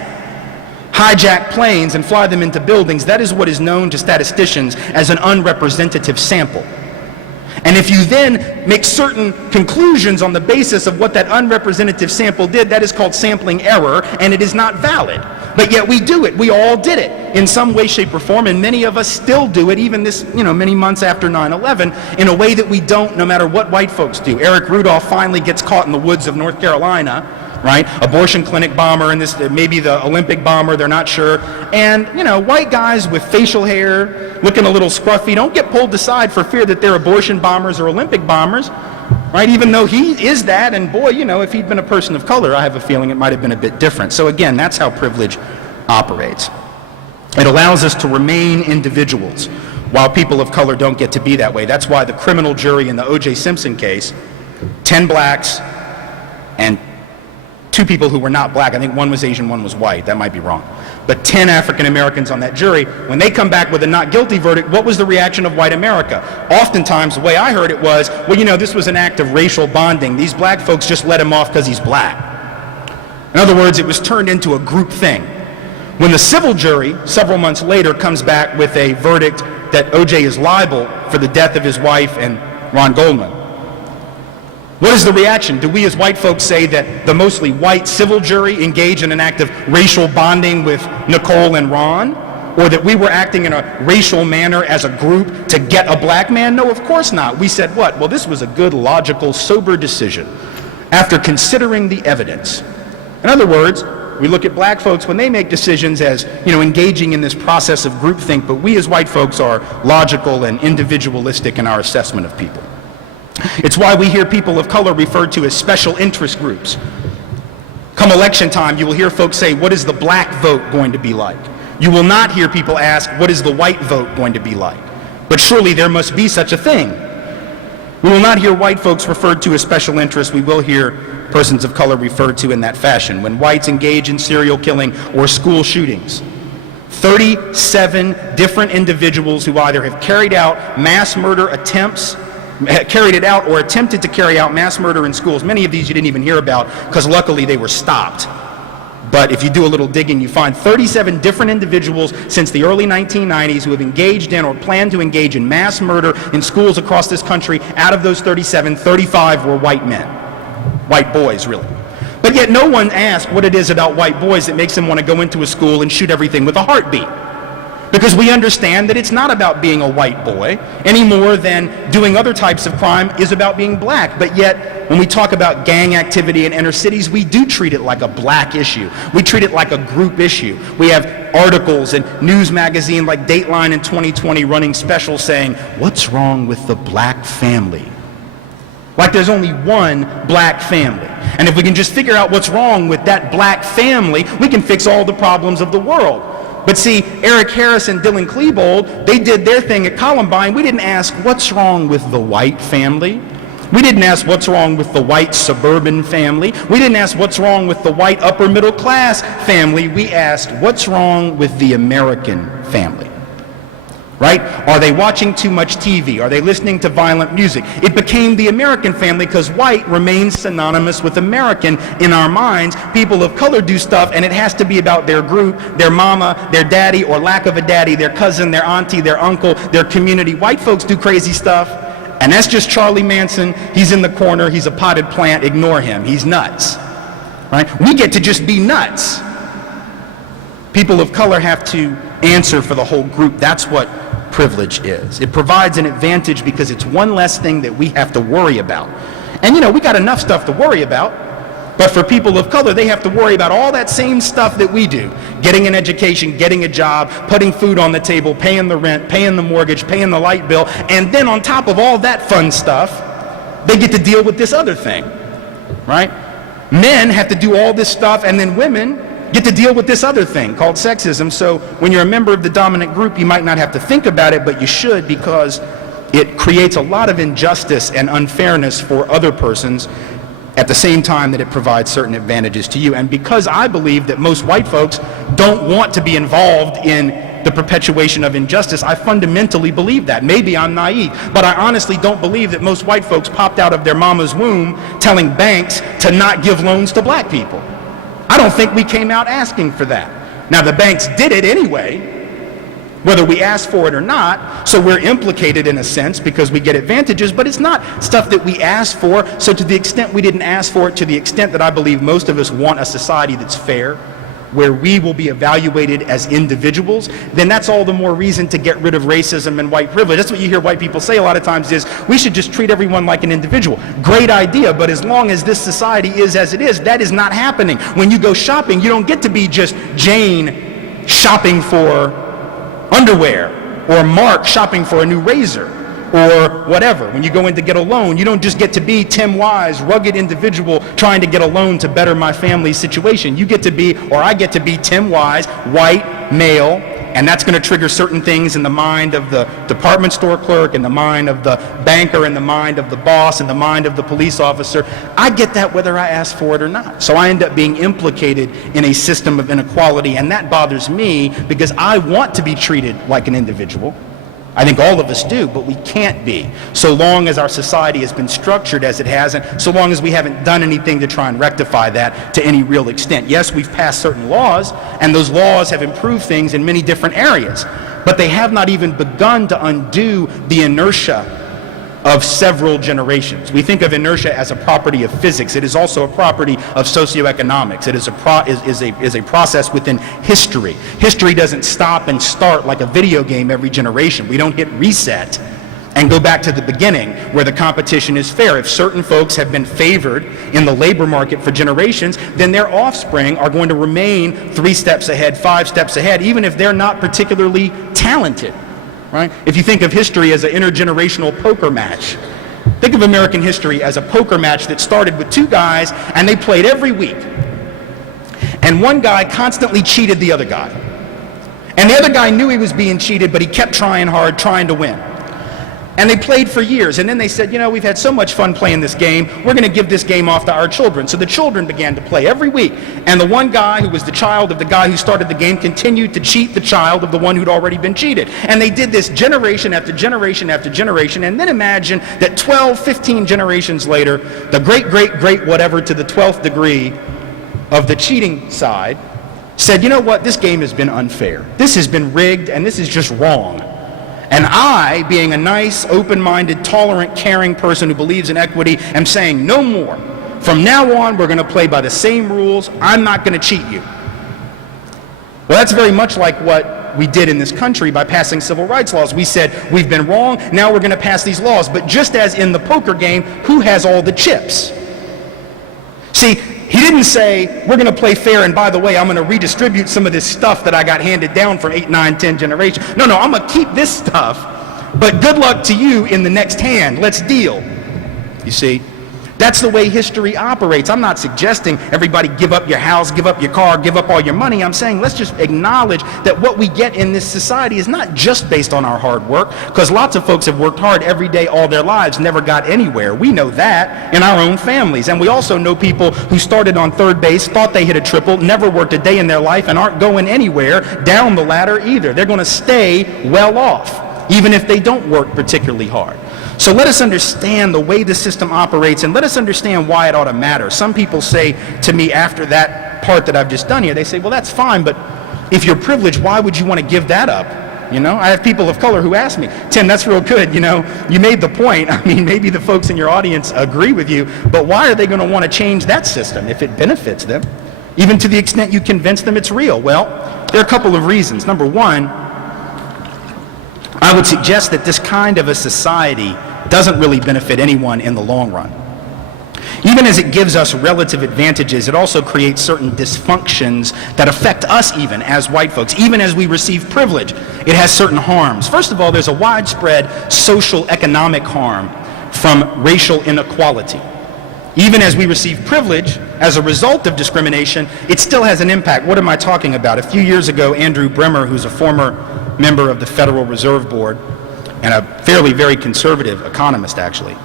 hijack planes and fly them into buildings. That is what is known to statisticians as an unrepresentative sample. And if you then make certain conclusions on the basis of what that unrepresentative sample did, that is called sampling error, and it is not valid. But yet we do it. We all did it in some way, shape, or form, and many of us still do it, even this, many months after 9/11, in a way that we don't, no matter what white folks do. Eric Rudolph finally gets caught in the woods of North Carolina, right? Abortion clinic bomber, and this maybe the Olympic bomber, they're not sure. And, white guys with facial hair, looking a little scruffy, don't get pulled aside for fear that they're abortion bombers or Olympic bombers, right? Even though he is that, and boy, if he'd been a person of color, I have a feeling it might have been a bit different. So again, that's how privilege operates. It allows us to remain individuals while people of color don't get to be that way. That's why the criminal jury in the O.J. Simpson case, 10 blacks and 2 people who were not black, I think one was Asian, one was white, that might be wrong, but 10 African Americans on that jury, when they come back with a not guilty verdict, what was the reaction of white America? Oftentimes, the way I heard it was, well, this was an act of racial bonding. These black folks just let him off because he's black. In other words, it was turned into a group thing. When the civil jury, several months later, comes back with a verdict that O.J. is liable for the death of his wife and Ron Goldman, what is the reaction? Do we as white folks say that the mostly white civil jury engaged in an act of racial bonding with Nicole and Ron? or that we were acting in a racial manner as a group to get a black man. No, of course not. We said what? Well, this was a good, logical, sober decision after considering the evidence. In other words, we look at black folks when they make decisions as, engaging in this process of groupthink, but we as white folks are logical and individualistic in our assessment of people. It's why we hear people of color referred to as special interest groups. Come election time, you will hear folks say, what is the black vote going to be like? You will not hear people ask, what is the white vote going to be like? But surely there must be such a thing. We will not hear white folks referred to as special interests. We will hear persons of color referred to in that fashion. When whites engage in serial killing or school shootings, 37 different individuals who either have carried out mass murder attempts, carried it out or attempted to carry out mass murder in schools. Many of these you didn't even hear about because luckily they were stopped. But if you do a little digging, you find 37 different individuals since the early 1990s who have engaged in or plan to engage in mass murder in schools across this country. Out of those 37, 35 were white men. White boys, really. But yet no one asked what it is about white boys that makes them want to go into a school and shoot everything with a heartbeat. Because we understand that it's not about being a white boy any more than doing other types of crime is about being black. But yet, when we talk about gang activity in inner cities, we do treat it like a black issue. We treat it like a group issue. We have articles in news magazine like Dateline in 2020 running specials saying, what's wrong with the black family? Like there's only one black family. And if we can just figure out what's wrong with that black family, we can fix all the problems of the world. But see, Eric Harris and Dylan Klebold, they did their thing at Columbine. We didn't ask what's wrong with the white family. We didn't ask what's wrong with the white suburban family. We didn't ask what's wrong with the white upper middle class family. We asked what's wrong with the American family. Right? Are they watching too much TV? Are they listening to violent music? It became the American family because white remains synonymous with American in our minds. People of color do stuff and it has to be about their group, their mama, their daddy or lack of a daddy, their cousin, their auntie, their uncle, their community. White folks do crazy stuff and that's just Charlie Manson. He's in the corner. He's a potted plant. Ignore him. He's nuts. Right? We get to just be nuts. People of color have to answer for the whole group. That's what privilege is. It provides an advantage because it's one less thing that we have to worry about. And we got enough stuff to worry about, but for people of color, they have to worry about all that same stuff that we do. Getting an education, getting a job, putting food on the table, paying the rent, paying the mortgage, paying the light bill, and then on top of all that fun stuff, they get to deal with this other thing, right? Men have to do all this stuff, and then women get to deal with this other thing called sexism. So when you're a member of the dominant group, you might not have to think about it, but you should, because it creates a lot of injustice and unfairness for other persons at the same time that it provides certain advantages to you. And because I believe that most white folks don't want to be involved in the perpetuation of injustice, I fundamentally believe that. Maybe I'm naive, but I honestly don't believe that most white folks popped out of their mama's womb telling banks to not give loans to black people. I don't think we came out asking for that. Now, the banks did it anyway, whether we asked for it or not, so we're implicated in a sense because we get advantages, but it's not stuff that we asked for. So to the extent we didn't ask for it, to the extent that I believe most of us want a society that's fair, where we will be evaluated as individuals, then that's all the more reason to get rid of racism and white privilege. That's what you hear white people say a lot of times is, we should just treat everyone like an individual. Great idea, but as long as this society is as it is, that is not happening. When you go shopping, you don't get to be just Jane shopping for underwear or Mark shopping for a new razor or whatever. When you go in to get a loan, you don't just get to be Tim Wise, rugged individual trying to get a loan to better my family's situation. You get to be, or I get to be Tim Wise, white, male, and that's going to trigger certain things in the mind of the department store clerk, in the mind of the banker, in the mind of the boss, in the mind of the police officer. I get that whether I ask for it or not. So I end up being implicated in a system of inequality, and that bothers me because I want to be treated like an individual. I think all of us do, but we can't be, so long as our society has been structured as it has, and so long as we haven't done anything to try and rectify that to any real extent. Yes, we've passed certain laws, and those laws have improved things in many different areas, but they have not even begun to undo the inertia of several generations. We think of inertia as a property of physics. It is also a property of socioeconomics. It is a process within history. History doesn't stop and start like a video game every generation. We don't hit reset and go back to the beginning where the competition is fair. If certain folks have been favored in the labor market for generations, then their offspring are going to remain 3 steps ahead, 5 steps ahead, even if they're not particularly talented, right? If you think of history as an intergenerational poker match, think of American history as a poker match that started with 2 guys and they played every week. And one guy constantly cheated the other guy. And the other guy knew he was being cheated, but he kept trying hard, trying to win. And they played for years, and then they said, you know, we've had so much fun playing this game, we're going to give this game off to our children. So the children began to play every week, and the one guy who was the child of the guy who started the game continued to cheat the child of the one who'd already been cheated. And they did this generation after generation after generation, and then imagine that 12, 15 generations later, the great whatever to the 12th degree of the cheating side said, you know what, this game has been unfair. This has been rigged, and this is just wrong. And I, being a nice, open-minded, tolerant, caring person who believes in equity, am saying no more. From now on, we're going to play by the same rules. I'm not going to cheat you. Well, that's very much like what we did in this country by passing civil rights laws. We said, we've been wrong, now we're going to pass these laws. But just as in the poker game, who has all the chips? See, he didn't say, we're going to play fair, and by the way, I'm going to redistribute some of this stuff that I got handed down from 8, 9, 10 generations. No, I'm going to keep this stuff, but good luck to you in the next hand. Let's deal. You see? That's the way history operates. I'm not suggesting everybody give up your house, give up your car, give up all your money. I'm saying let's just acknowledge that what we get in this society is not just based on our hard work, because lots of folks have worked hard every day all their lives, never got anywhere. We know that in our own families. And we also know people who started on third base, thought they hit a triple, never worked a day in their life, and aren't going anywhere down the ladder either. They're going to stay well off, even if they don't work particularly hard. So let us understand the way the system operates, and let us understand why it ought to matter. Some people say to me after that part that I've just done here, they say, well, that's fine, but if you're privileged, why would you want to give that up? You know, I have people of color who ask me, Tim, that's real good, you know, you made the point. I mean, maybe the folks in your audience agree with you, but why are they going to want to change that system if it benefits them, even to the extent you convince them it's real? Well, there are a couple of reasons. Number one, I would suggest that this kind of a society doesn't really benefit anyone in the long run. Even as it gives us relative advantages, it also creates certain dysfunctions that affect us even as white folks. Even as we receive privilege, it has certain harms. First of all, there's a widespread social economic harm from racial inequality. Even as we receive privilege as a result of discrimination, it still has an impact. What am I talking about? A few years ago, Andrew Bremer, who's a former member of the Federal Reserve Board and a very conservative economist actually,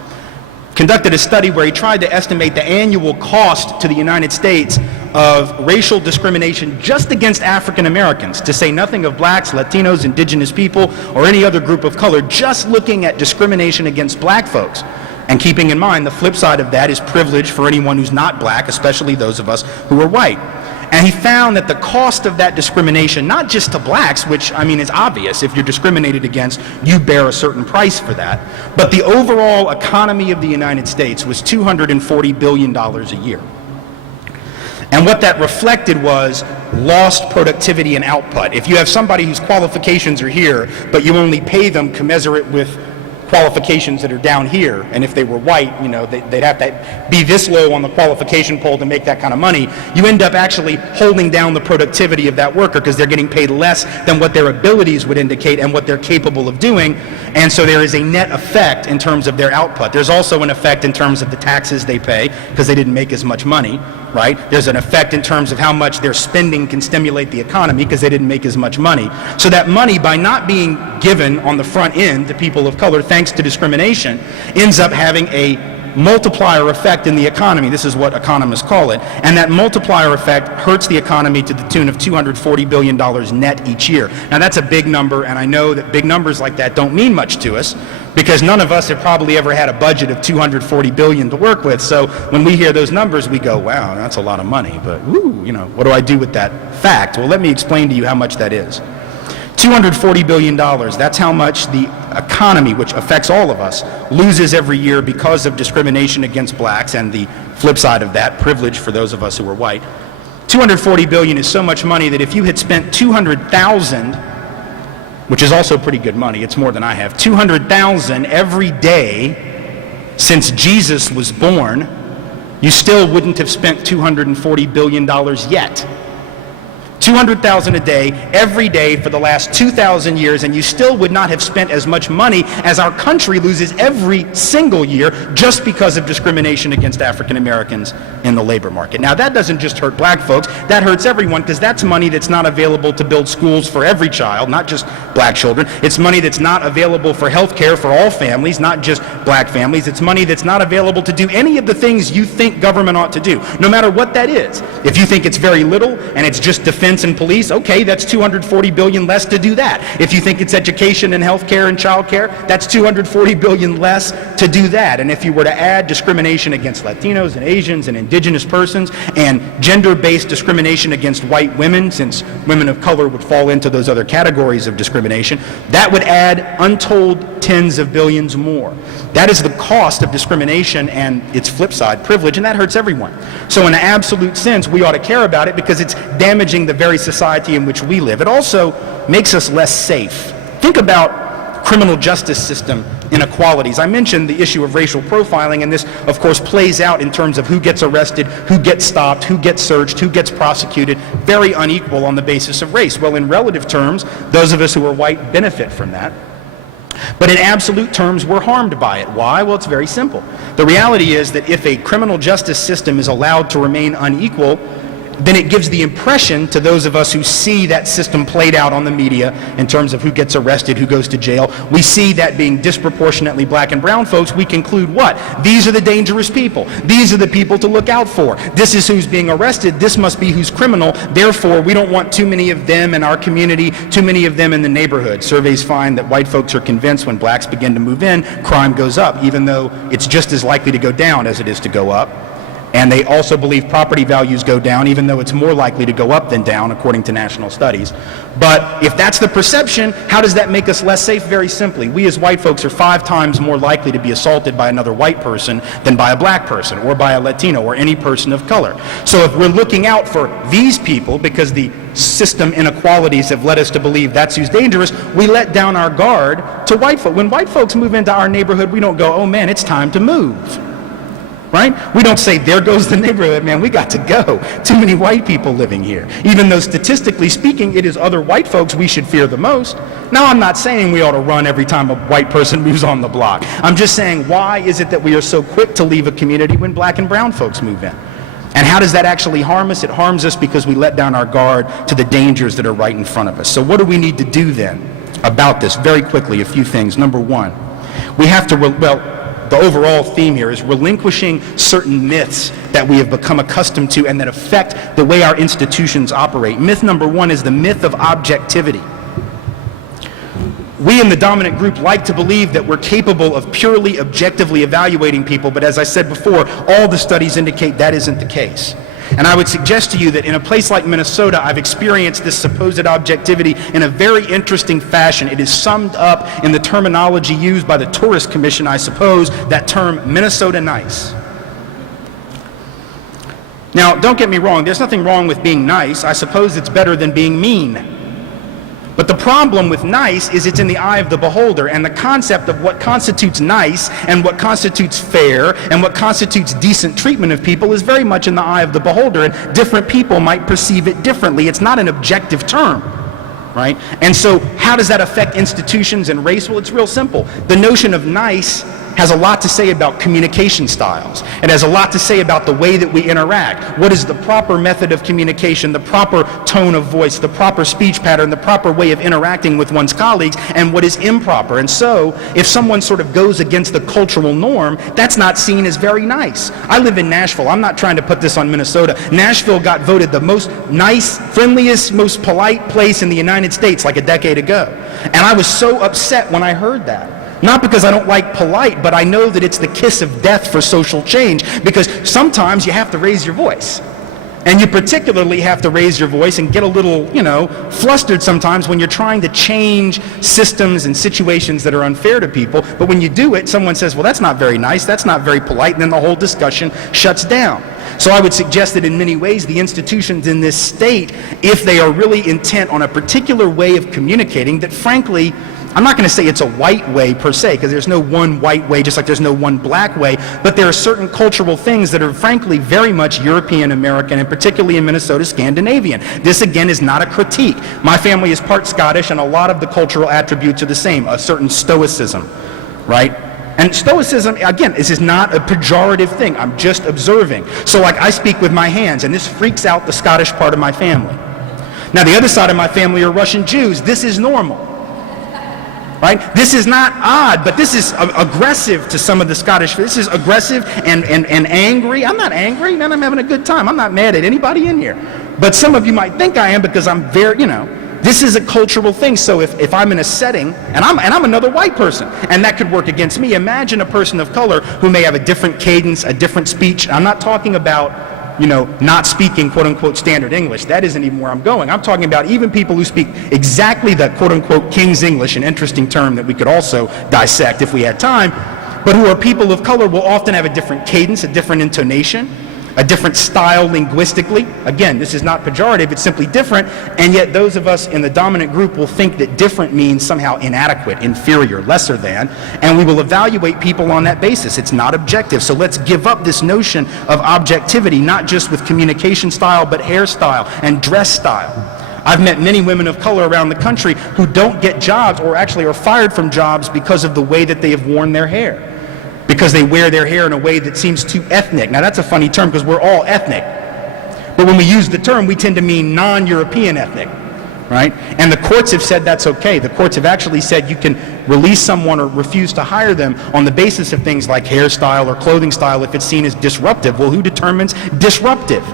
conducted a study where he tried to estimate the annual cost to the United States of racial discrimination just against African Americans, to say nothing of blacks, Latinos, indigenous people, or any other group of color, just looking at discrimination against black folks. And keeping in mind the flip side of that is privilege for anyone who's not black, especially those of us who are white. And he found that the cost of that discrimination, not just to blacks, which, I mean, is obvious. If you're discriminated against, you bear a certain price for that. But the overall economy of the United States was $240 billion a year. And what that reflected was lost productivity and output. If you have somebody whose qualifications are here, but you only pay them commensurate with qualifications that are down here, and if they were white, you know, they'd have to be this low on the qualification pole to make that kind of money, you end up actually holding down the productivity of that worker because they're getting paid less than what their abilities would indicate and what they're capable of doing. And so there is a net effect in terms of their output. There's also an effect in terms of the taxes they pay because they didn't make as much money, right? There's an effect in terms of how much their spending can stimulate the economy because they didn't make as much money. So that money, by not being given on the front end to people of color thanks to discrimination, ends up having a multiplier effect in the economy. This is what economists call it. And that multiplier effect hurts the economy to the tune of $240 billion net each year. Now that's a big number, and I know that big numbers like that don't mean much to us because none of us have probably ever had a budget of $240 billion to work with. So when we hear those numbers, we go, wow, that's a lot of money, but woo, you know, what do I do with that fact? Well, let me explain to you how much that is. $240 billion, that's how much the economy, which affects all of us, loses every year because of discrimination against blacks and the flip side of that, privilege for those of us who are white. $240 billion is so much money that if you had spent $200,000, which is also pretty good money, it's more than I have, $200,000 every day since Jesus was born, you still wouldn't have spent $240 billion yet. $200,000 a day, every day for the last 2,000 years, and you still would not have spent as much money as our country loses every single year just because of discrimination against African Americans in the labor market. Now, that doesn't just hurt black folks, that hurts everyone, because that's money that's not available to build schools for every child, not just black children. It's money that's not available for health care for all families, not just black families. It's money that's not available to do any of the things you think government ought to do, no matter what that is. If you think it's very little and it's just defense and police, okay, that's $240 billion less to do that. If you think it's education and health care and child care, that's $240 billion less to do that. And if you were to add discrimination against Latinos and Asians and indigenous persons and gender-based discrimination against white women, since women of color would fall into those other categories of discrimination, that would add untold tens of billions more. That is the cost of discrimination and its flip side, privilege, and that hurts everyone. So in an absolute sense, we ought to care about it because it's damaging the very society in which we live. It also makes us less safe. Think about criminal justice system inequalities. I mentioned the issue of racial profiling, and this, of course, plays out in terms of who gets arrested, who gets stopped, who gets searched, who gets prosecuted, very unequal on the basis of race. Well, in relative terms, those of us who are white benefit from that. But in absolute terms, we're harmed by it. Why? Well, it's very simple. The reality is that if a criminal justice system is allowed to remain unequal, then it gives the impression to those of us who see that system played out on the media in terms of who gets arrested, who goes to jail. We see that being disproportionately black and brown folks. We conclude what? These are the dangerous people. These are the people to look out for. This is who's being arrested. This must be who's criminal. Therefore, we don't want too many of them in our community, too many of them in the neighborhood. Surveys find that white folks are convinced when blacks begin to move in, crime goes up, even though it's just as likely to go down as it is to go up. And they also believe property values go down, even though it's more likely to go up than down, according to national studies. But if that's the perception, how does that make us less safe? Very simply, we as white folks are 5 times more likely to be assaulted by another white person than by a black person, or by a Latino, or any person of color. So if we're looking out for these people, because the system inequalities have led us to believe that's who's dangerous, we let down our guard to white folks. When white folks move into our neighborhood, we don't go, oh man, it's time to move. Right? We don't say, there goes the neighborhood, man, we got to go. Too many white people living here. Even though statistically speaking, it is other white folks we should fear the most. Now, I'm not saying we ought to run every time a white person moves on the block. I'm just saying, why is it that we are so quick to leave a community when black and brown folks move in? And how does that actually harm us? It harms us because we let down our guard to the dangers that are right in front of us. So what do we need to do then about this? Very quickly, a few things. Number one, we have to, the overall theme here is relinquishing certain myths that we have become accustomed to and that affect the way our institutions operate. Myth number one is the myth of objectivity. We in the dominant group like to believe that we're capable of purely objectively evaluating people, but as I said before, all the studies indicate that isn't the case. And I would suggest to you that in a place like Minnesota, I've experienced this supposed objectivity in a very interesting fashion. It is summed up in the terminology used by the Tourist Commission, I suppose, that term Minnesota nice. Now, don't get me wrong, there's nothing wrong with being nice. I suppose it's better than being mean. But the problem with nice is it's in the eye of the beholder, and the concept of what constitutes nice and what constitutes fair and what constitutes decent treatment of people is very much in the eye of the beholder, and different people might perceive it differently. It's not an objective term, right? And so how does that affect institutions and race? Well, it's real simple. The notion of nice has a lot to say about communication styles. It has a lot to say about the way that we interact. What is the proper method of communication, the proper tone of voice, the proper speech pattern, the proper way of interacting with one's colleagues, and what is improper. And so, if someone sort of goes against the cultural norm, that's not seen as very nice. I live in Nashville. I'm not trying to put this on Minnesota. Nashville got voted the most nice, friendliest, most polite place in the United States like a decade ago. And I was so upset when I heard that. Not because I don't like polite, but I know that it's the kiss of death for social change, because sometimes you have to raise your voice. And you particularly have to raise your voice and get a little, flustered sometimes when you're trying to change systems and situations that are unfair to people. But when you do it, someone says, well, that's not very nice, that's not very polite, and then the whole discussion shuts down. So I would suggest that in many ways, the institutions in this state, if they are really intent on a particular way of communicating, that frankly, I'm not going to say it's a white way per se, because there's no one white way, just like there's no one black way, but there are certain cultural things that are frankly very much European American, and particularly in Minnesota, Scandinavian. This again is not a critique. My family is part Scottish, and a lot of the cultural attributes are the same, a certain stoicism, right? And stoicism, again, this is not a pejorative thing. I'm just observing. So like I speak with my hands, and this freaks out the Scottish part of my family. Now the other side of my family are Russian Jews. This is normal. Right? This is not odd, but this is aggressive to some of the Scottish. This is aggressive and angry. I'm not angry, man. I'm having a good time. I'm not mad at anybody in here. But some of you might think I am because I'm very, this is a cultural thing. So if I'm in a setting, and I'm another white person, and that could work against me, imagine a person of color who may have a different cadence, a different speech. I'm not talking about not speaking quote-unquote standard English. That isn't even where I'm going. I'm talking about even people who speak exactly the quote-unquote King's English, an interesting term that we could also dissect if we had time, but who are people of color will often have a different cadence, a different intonation, a different style linguistically. Again, this is not pejorative, it's simply different, and yet those of us in the dominant group will think that different means somehow inadequate, inferior, lesser than, and we will evaluate people on that basis. It's not objective. So let's give up this notion of objectivity, not just with communication style, but hairstyle and dress style. I've met many women of color around the country who don't get jobs or actually are fired from jobs because of the way that they have worn their hair, because they wear their hair in a way that seems too ethnic. Now that's a funny term because we're all ethnic. But when we use the term, we tend to mean non-European ethnic, right? And the courts have said that's okay. The courts have actually said you can release someone or refuse to hire them on the basis of things like hairstyle or clothing style if it's seen as disruptive. Well, who determines disruptive?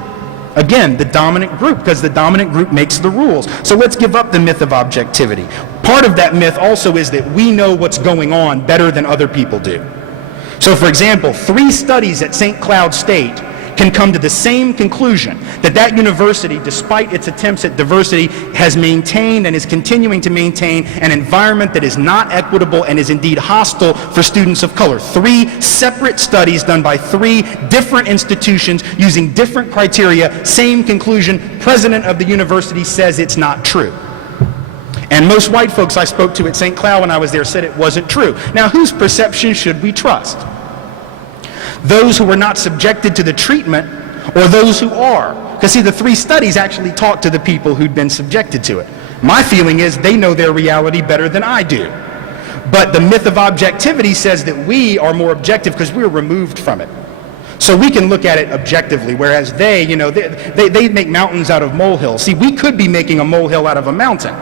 Again, the dominant group, because the dominant group makes the rules. So let's give up the myth of objectivity. Part of that myth also is that we know what's going on better than other people do. So for example, 3 studies at St. Cloud State can come to the same conclusion, that university, despite its attempts at diversity, has maintained and is continuing to maintain an environment that is not equitable and is indeed hostile for students of color. 3 separate studies done by 3 different institutions using different criteria, same conclusion. President of the university says it's not true. And most white folks I spoke to at St. Cloud when I was there said it wasn't true. Now, whose perception should we trust? Those who were not subjected to the treatment, or those who are? Because see, the 3 studies actually talked to the people who'd been subjected to it. My feeling is they know their reality better than I do. But the myth of objectivity says that we are more objective because we're removed from it. So we can look at it objectively, whereas they make mountains out of molehills. See, we could be making a molehill out of a mountain.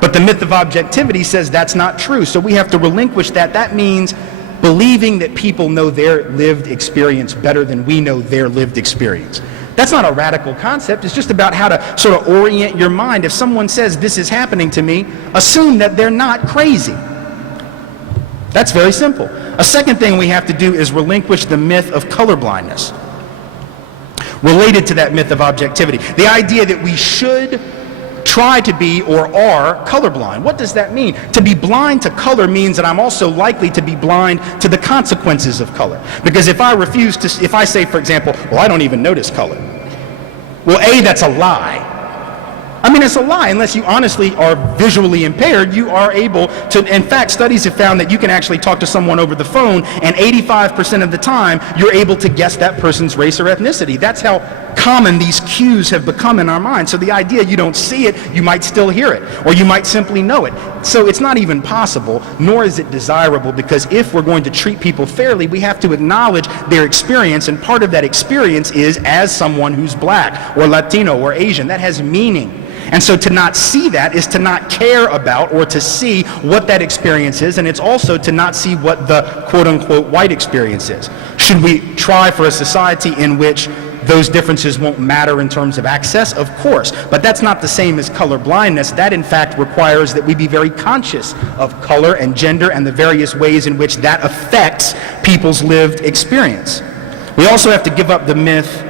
But the myth of objectivity says that's not true. So we have to relinquish that. That means believing that people know their lived experience better than we know their lived experience. That's not a radical concept. It's just about how to sort of orient your mind. If someone says this is happening to me, assume that they're not crazy. That's very simple. A second thing we have to do is relinquish the myth of colorblindness. Related to that myth of objectivity, the idea that we should try to be or are colorblind. What does that mean? To be blind to color means that I'm also likely to be blind to the consequences of color. Because if I say, for example, well, I don't even notice color. Well, A, that's a lie. I mean, it's a lie. Unless you honestly are visually impaired, you are able to, in fact, studies have found that you can actually talk to someone over the phone, and 85% of the time, you're able to guess that person's race or ethnicity. That's how common these cues have become in our minds. So the idea you don't see it, you might still hear it, or you might simply know it. So it's not even possible, nor is it desirable, because if we're going to treat people fairly, we have to acknowledge their experience, and part of that experience is as someone who's black, or Latino, or Asian. That has meaning. And so to not see that is to not care about or to see what that experience is, and it's also to not see what the quote-unquote white experience is. Should we try for a society in which those differences won't matter in terms of access? Of course, but that's not the same as color blindness. That in fact requires that we be very conscious of color and gender and the various ways in which that affects people's lived experience. We also have to give up the myth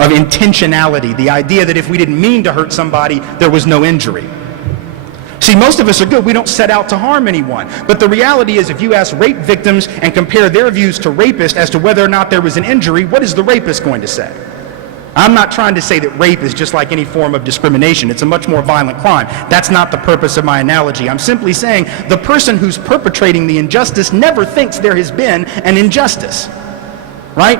of intentionality, the idea that if we didn't mean to hurt somebody, there was no injury. See, most of us are good. We don't set out to harm anyone. But the reality is, if you ask rape victims and compare their views to rapists as to whether or not there was an injury, what is the rapist going to say? I'm not trying to say that rape is just like any form of discrimination. It's a much more violent crime. That's not the purpose of my analogy. I'm simply saying the person who's perpetrating the injustice never thinks there has been an injustice, right?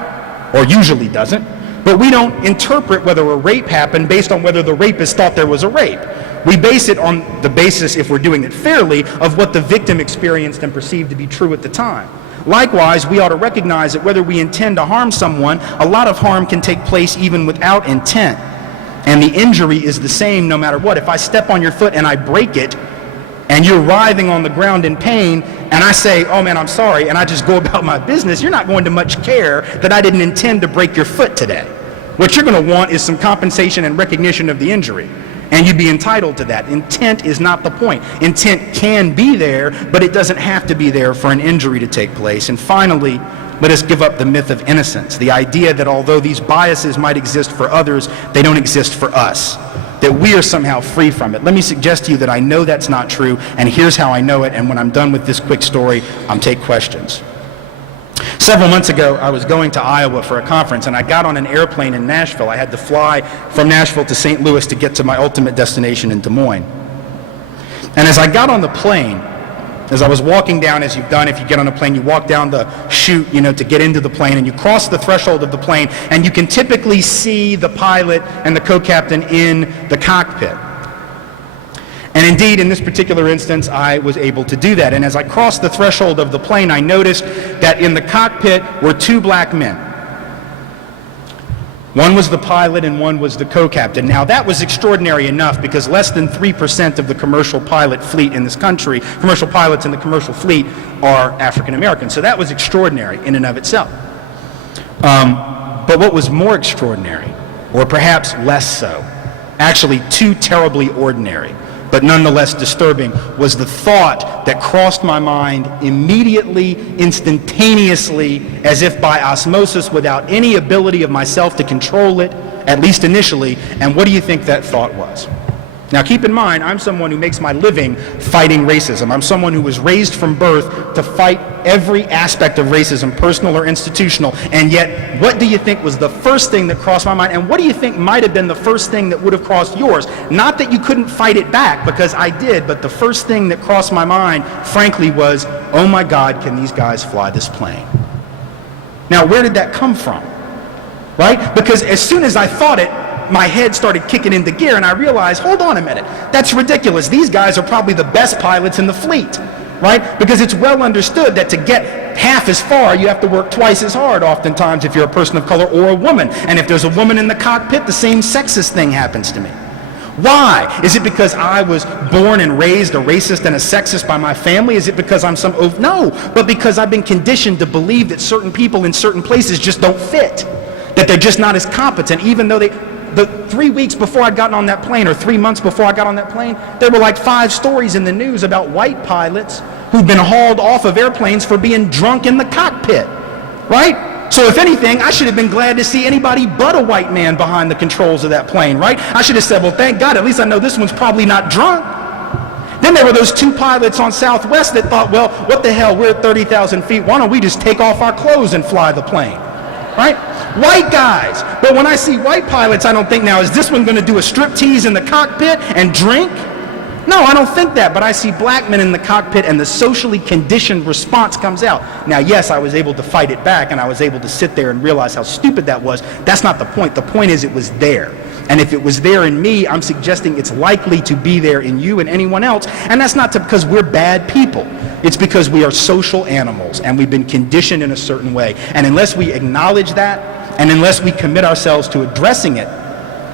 Or usually doesn't. But we don't interpret whether a rape happened based on whether the rapist thought there was a rape. We base it on the basis, if we're doing it fairly, of what the victim experienced and perceived to be true at the time. Likewise, we ought to recognize that whether we intend to harm someone, a lot of harm can take place even without intent. And the injury is the same no matter what. If I step on your foot and I break it, and you're writhing on the ground in pain, and I say, oh man, I'm sorry, and I just go about my business, you're not going to much care that I didn't intend to break your foot today. What you're going to want is some compensation and recognition of the injury. And you'd be entitled to that. Intent is not the point. Intent can be there, but it doesn't have to be there for an injury to take place. And finally, let us give up the myth of innocence, the idea that although these biases might exist for others, they don't exist for us, that we are somehow free from it. Let me suggest to you that I know that's not true, and here's how I know it, and when I'm done with this quick story, I'll take questions. Several months ago, I was going to Iowa for a conference, and I got on an airplane in Nashville. I had to fly from Nashville to St. Louis to get to my ultimate destination in Des Moines. And as I got on the plane, as I was walking down, as you've done, if you get on a plane, you walk down the chute, to get into the plane, and you cross the threshold of the plane, and you can typically see the pilot and the co-captain in the cockpit. And indeed, in this particular instance, I was able to do that. And as I crossed the threshold of the plane, I noticed that in the cockpit were two black men. One was the pilot and one was the co-captain. Now, that was extraordinary enough because less than 3% of the commercial pilot fleet in this country, commercial pilots in the commercial fleet, are African American. So that was extraordinary in and of itself. But what was more extraordinary, or perhaps less so, actually too terribly ordinary, but nonetheless disturbing, was the thought that crossed my mind immediately, instantaneously, as if by osmosis, without any ability of myself to control it, at least initially. And what do you think that thought was? Now keep in mind, I'm someone who makes my living fighting racism. I'm someone who was raised from birth to fight every aspect of racism, personal or institutional. And yet, what do you think was the first thing that crossed my mind? And what do you think might have been the first thing that would have crossed yours? Not that you couldn't fight it back, because I did, but the first thing that crossed my mind, frankly, was, oh my God, can these guys fly this plane? Now, where did that come from? Right? Because as soon as I thought it, my head started kicking into gear, and I realized, hold on a minute, that's ridiculous. These guys are probably the best pilots in the fleet, right? Because it's well understood that to get half as far, you have to work twice as hard oftentimes if you're a person of color or a woman. And if there's a woman in the cockpit, the same sexist thing happens to me. Why? Is it because I was born and raised a racist and a sexist by my family? Is it because I'm no, but because I've been conditioned to believe that certain people in certain places just don't fit, that they're just not as competent, even though the 3 weeks before I'd gotten on that plane, or 3 months before I got on that plane, there were like 5 stories in the news about white pilots who'd been hauled off of airplanes for being drunk in the cockpit, right? So if anything, I should have been glad to see anybody but a white man behind the controls of that plane, right? I should have said, well, thank God, at least I know this one's probably not drunk. Then there were those 2 pilots on Southwest that thought, well, what the hell, we're at 30,000 feet, why don't we just take off our clothes and fly the plane, right? White guys. But when I see white pilots, I don't think, now, is this one going to do a striptease in the cockpit and drink? No, I don't think that. But I see black men in the cockpit, and the socially conditioned response comes out. Now, yes, I was able to fight it back, and I was able to sit there and realize how stupid that was. That's not the point. The point is it was there. And if it was there in me, I'm suggesting it's likely to be there in you and anyone else. And that's not because we're bad people. It's because we are social animals, and we've been conditioned in a certain way. And unless we acknowledge that, and unless we commit ourselves to addressing it,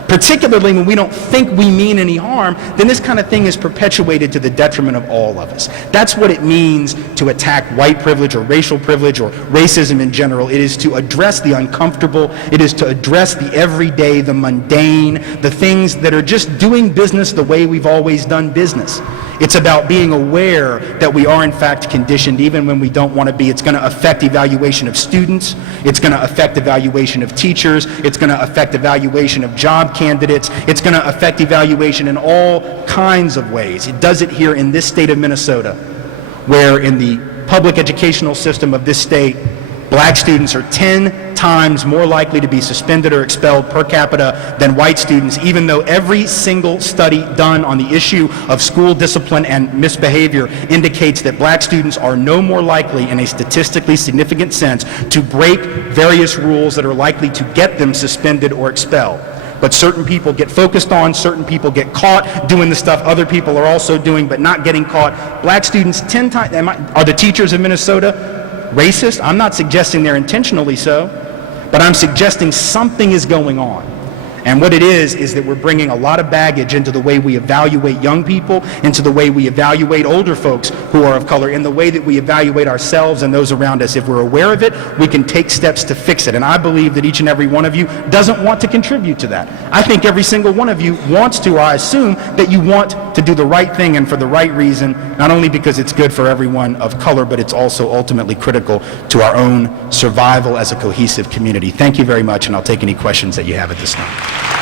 particularly when we don't think we mean any harm, then this kind of thing is perpetuated to the detriment of all of us. That's what it means to attack white privilege or racial privilege or racism in general. It is to address the uncomfortable. It is to address the everyday, the mundane, the things that are just doing business the way we've always done business. It's about being aware that we are in fact conditioned even when we don't want to be. It's going to affect evaluation of students. It's going to affect evaluation of teachers. It's going to affect evaluation of job candidates. It's going to affect evaluation in all kinds of ways. It does it here in this state of Minnesota, where in the public educational system of this state, black students are 10 times more likely to be suspended or expelled per capita than white students, even though every single study done on the issue of school discipline and misbehavior indicates that black students are no more likely in a statistically significant sense to break various rules that are likely to get them suspended or expelled. But certain people get focused on, certain people get caught doing the stuff other people are also doing but not getting caught. Black students 10 times, are the teachers of Minnesota racist? I'm not suggesting they're intentionally so, but I'm suggesting something is going on. And what it is that we're bringing a lot of baggage into the way we evaluate young people, into the way we evaluate older folks who are of color, in the way that we evaluate ourselves and those around us. If we're aware of it, we can take steps to fix it. And I believe that each and every one of you doesn't want to contribute to that. I think every single one of you wants to, or I assume that you want to do the right thing and for the right reason, not only because it's good for everyone of color, but it's also ultimately critical to our own survival as a cohesive community. Thank you very much, and I'll take any questions that you have at this time.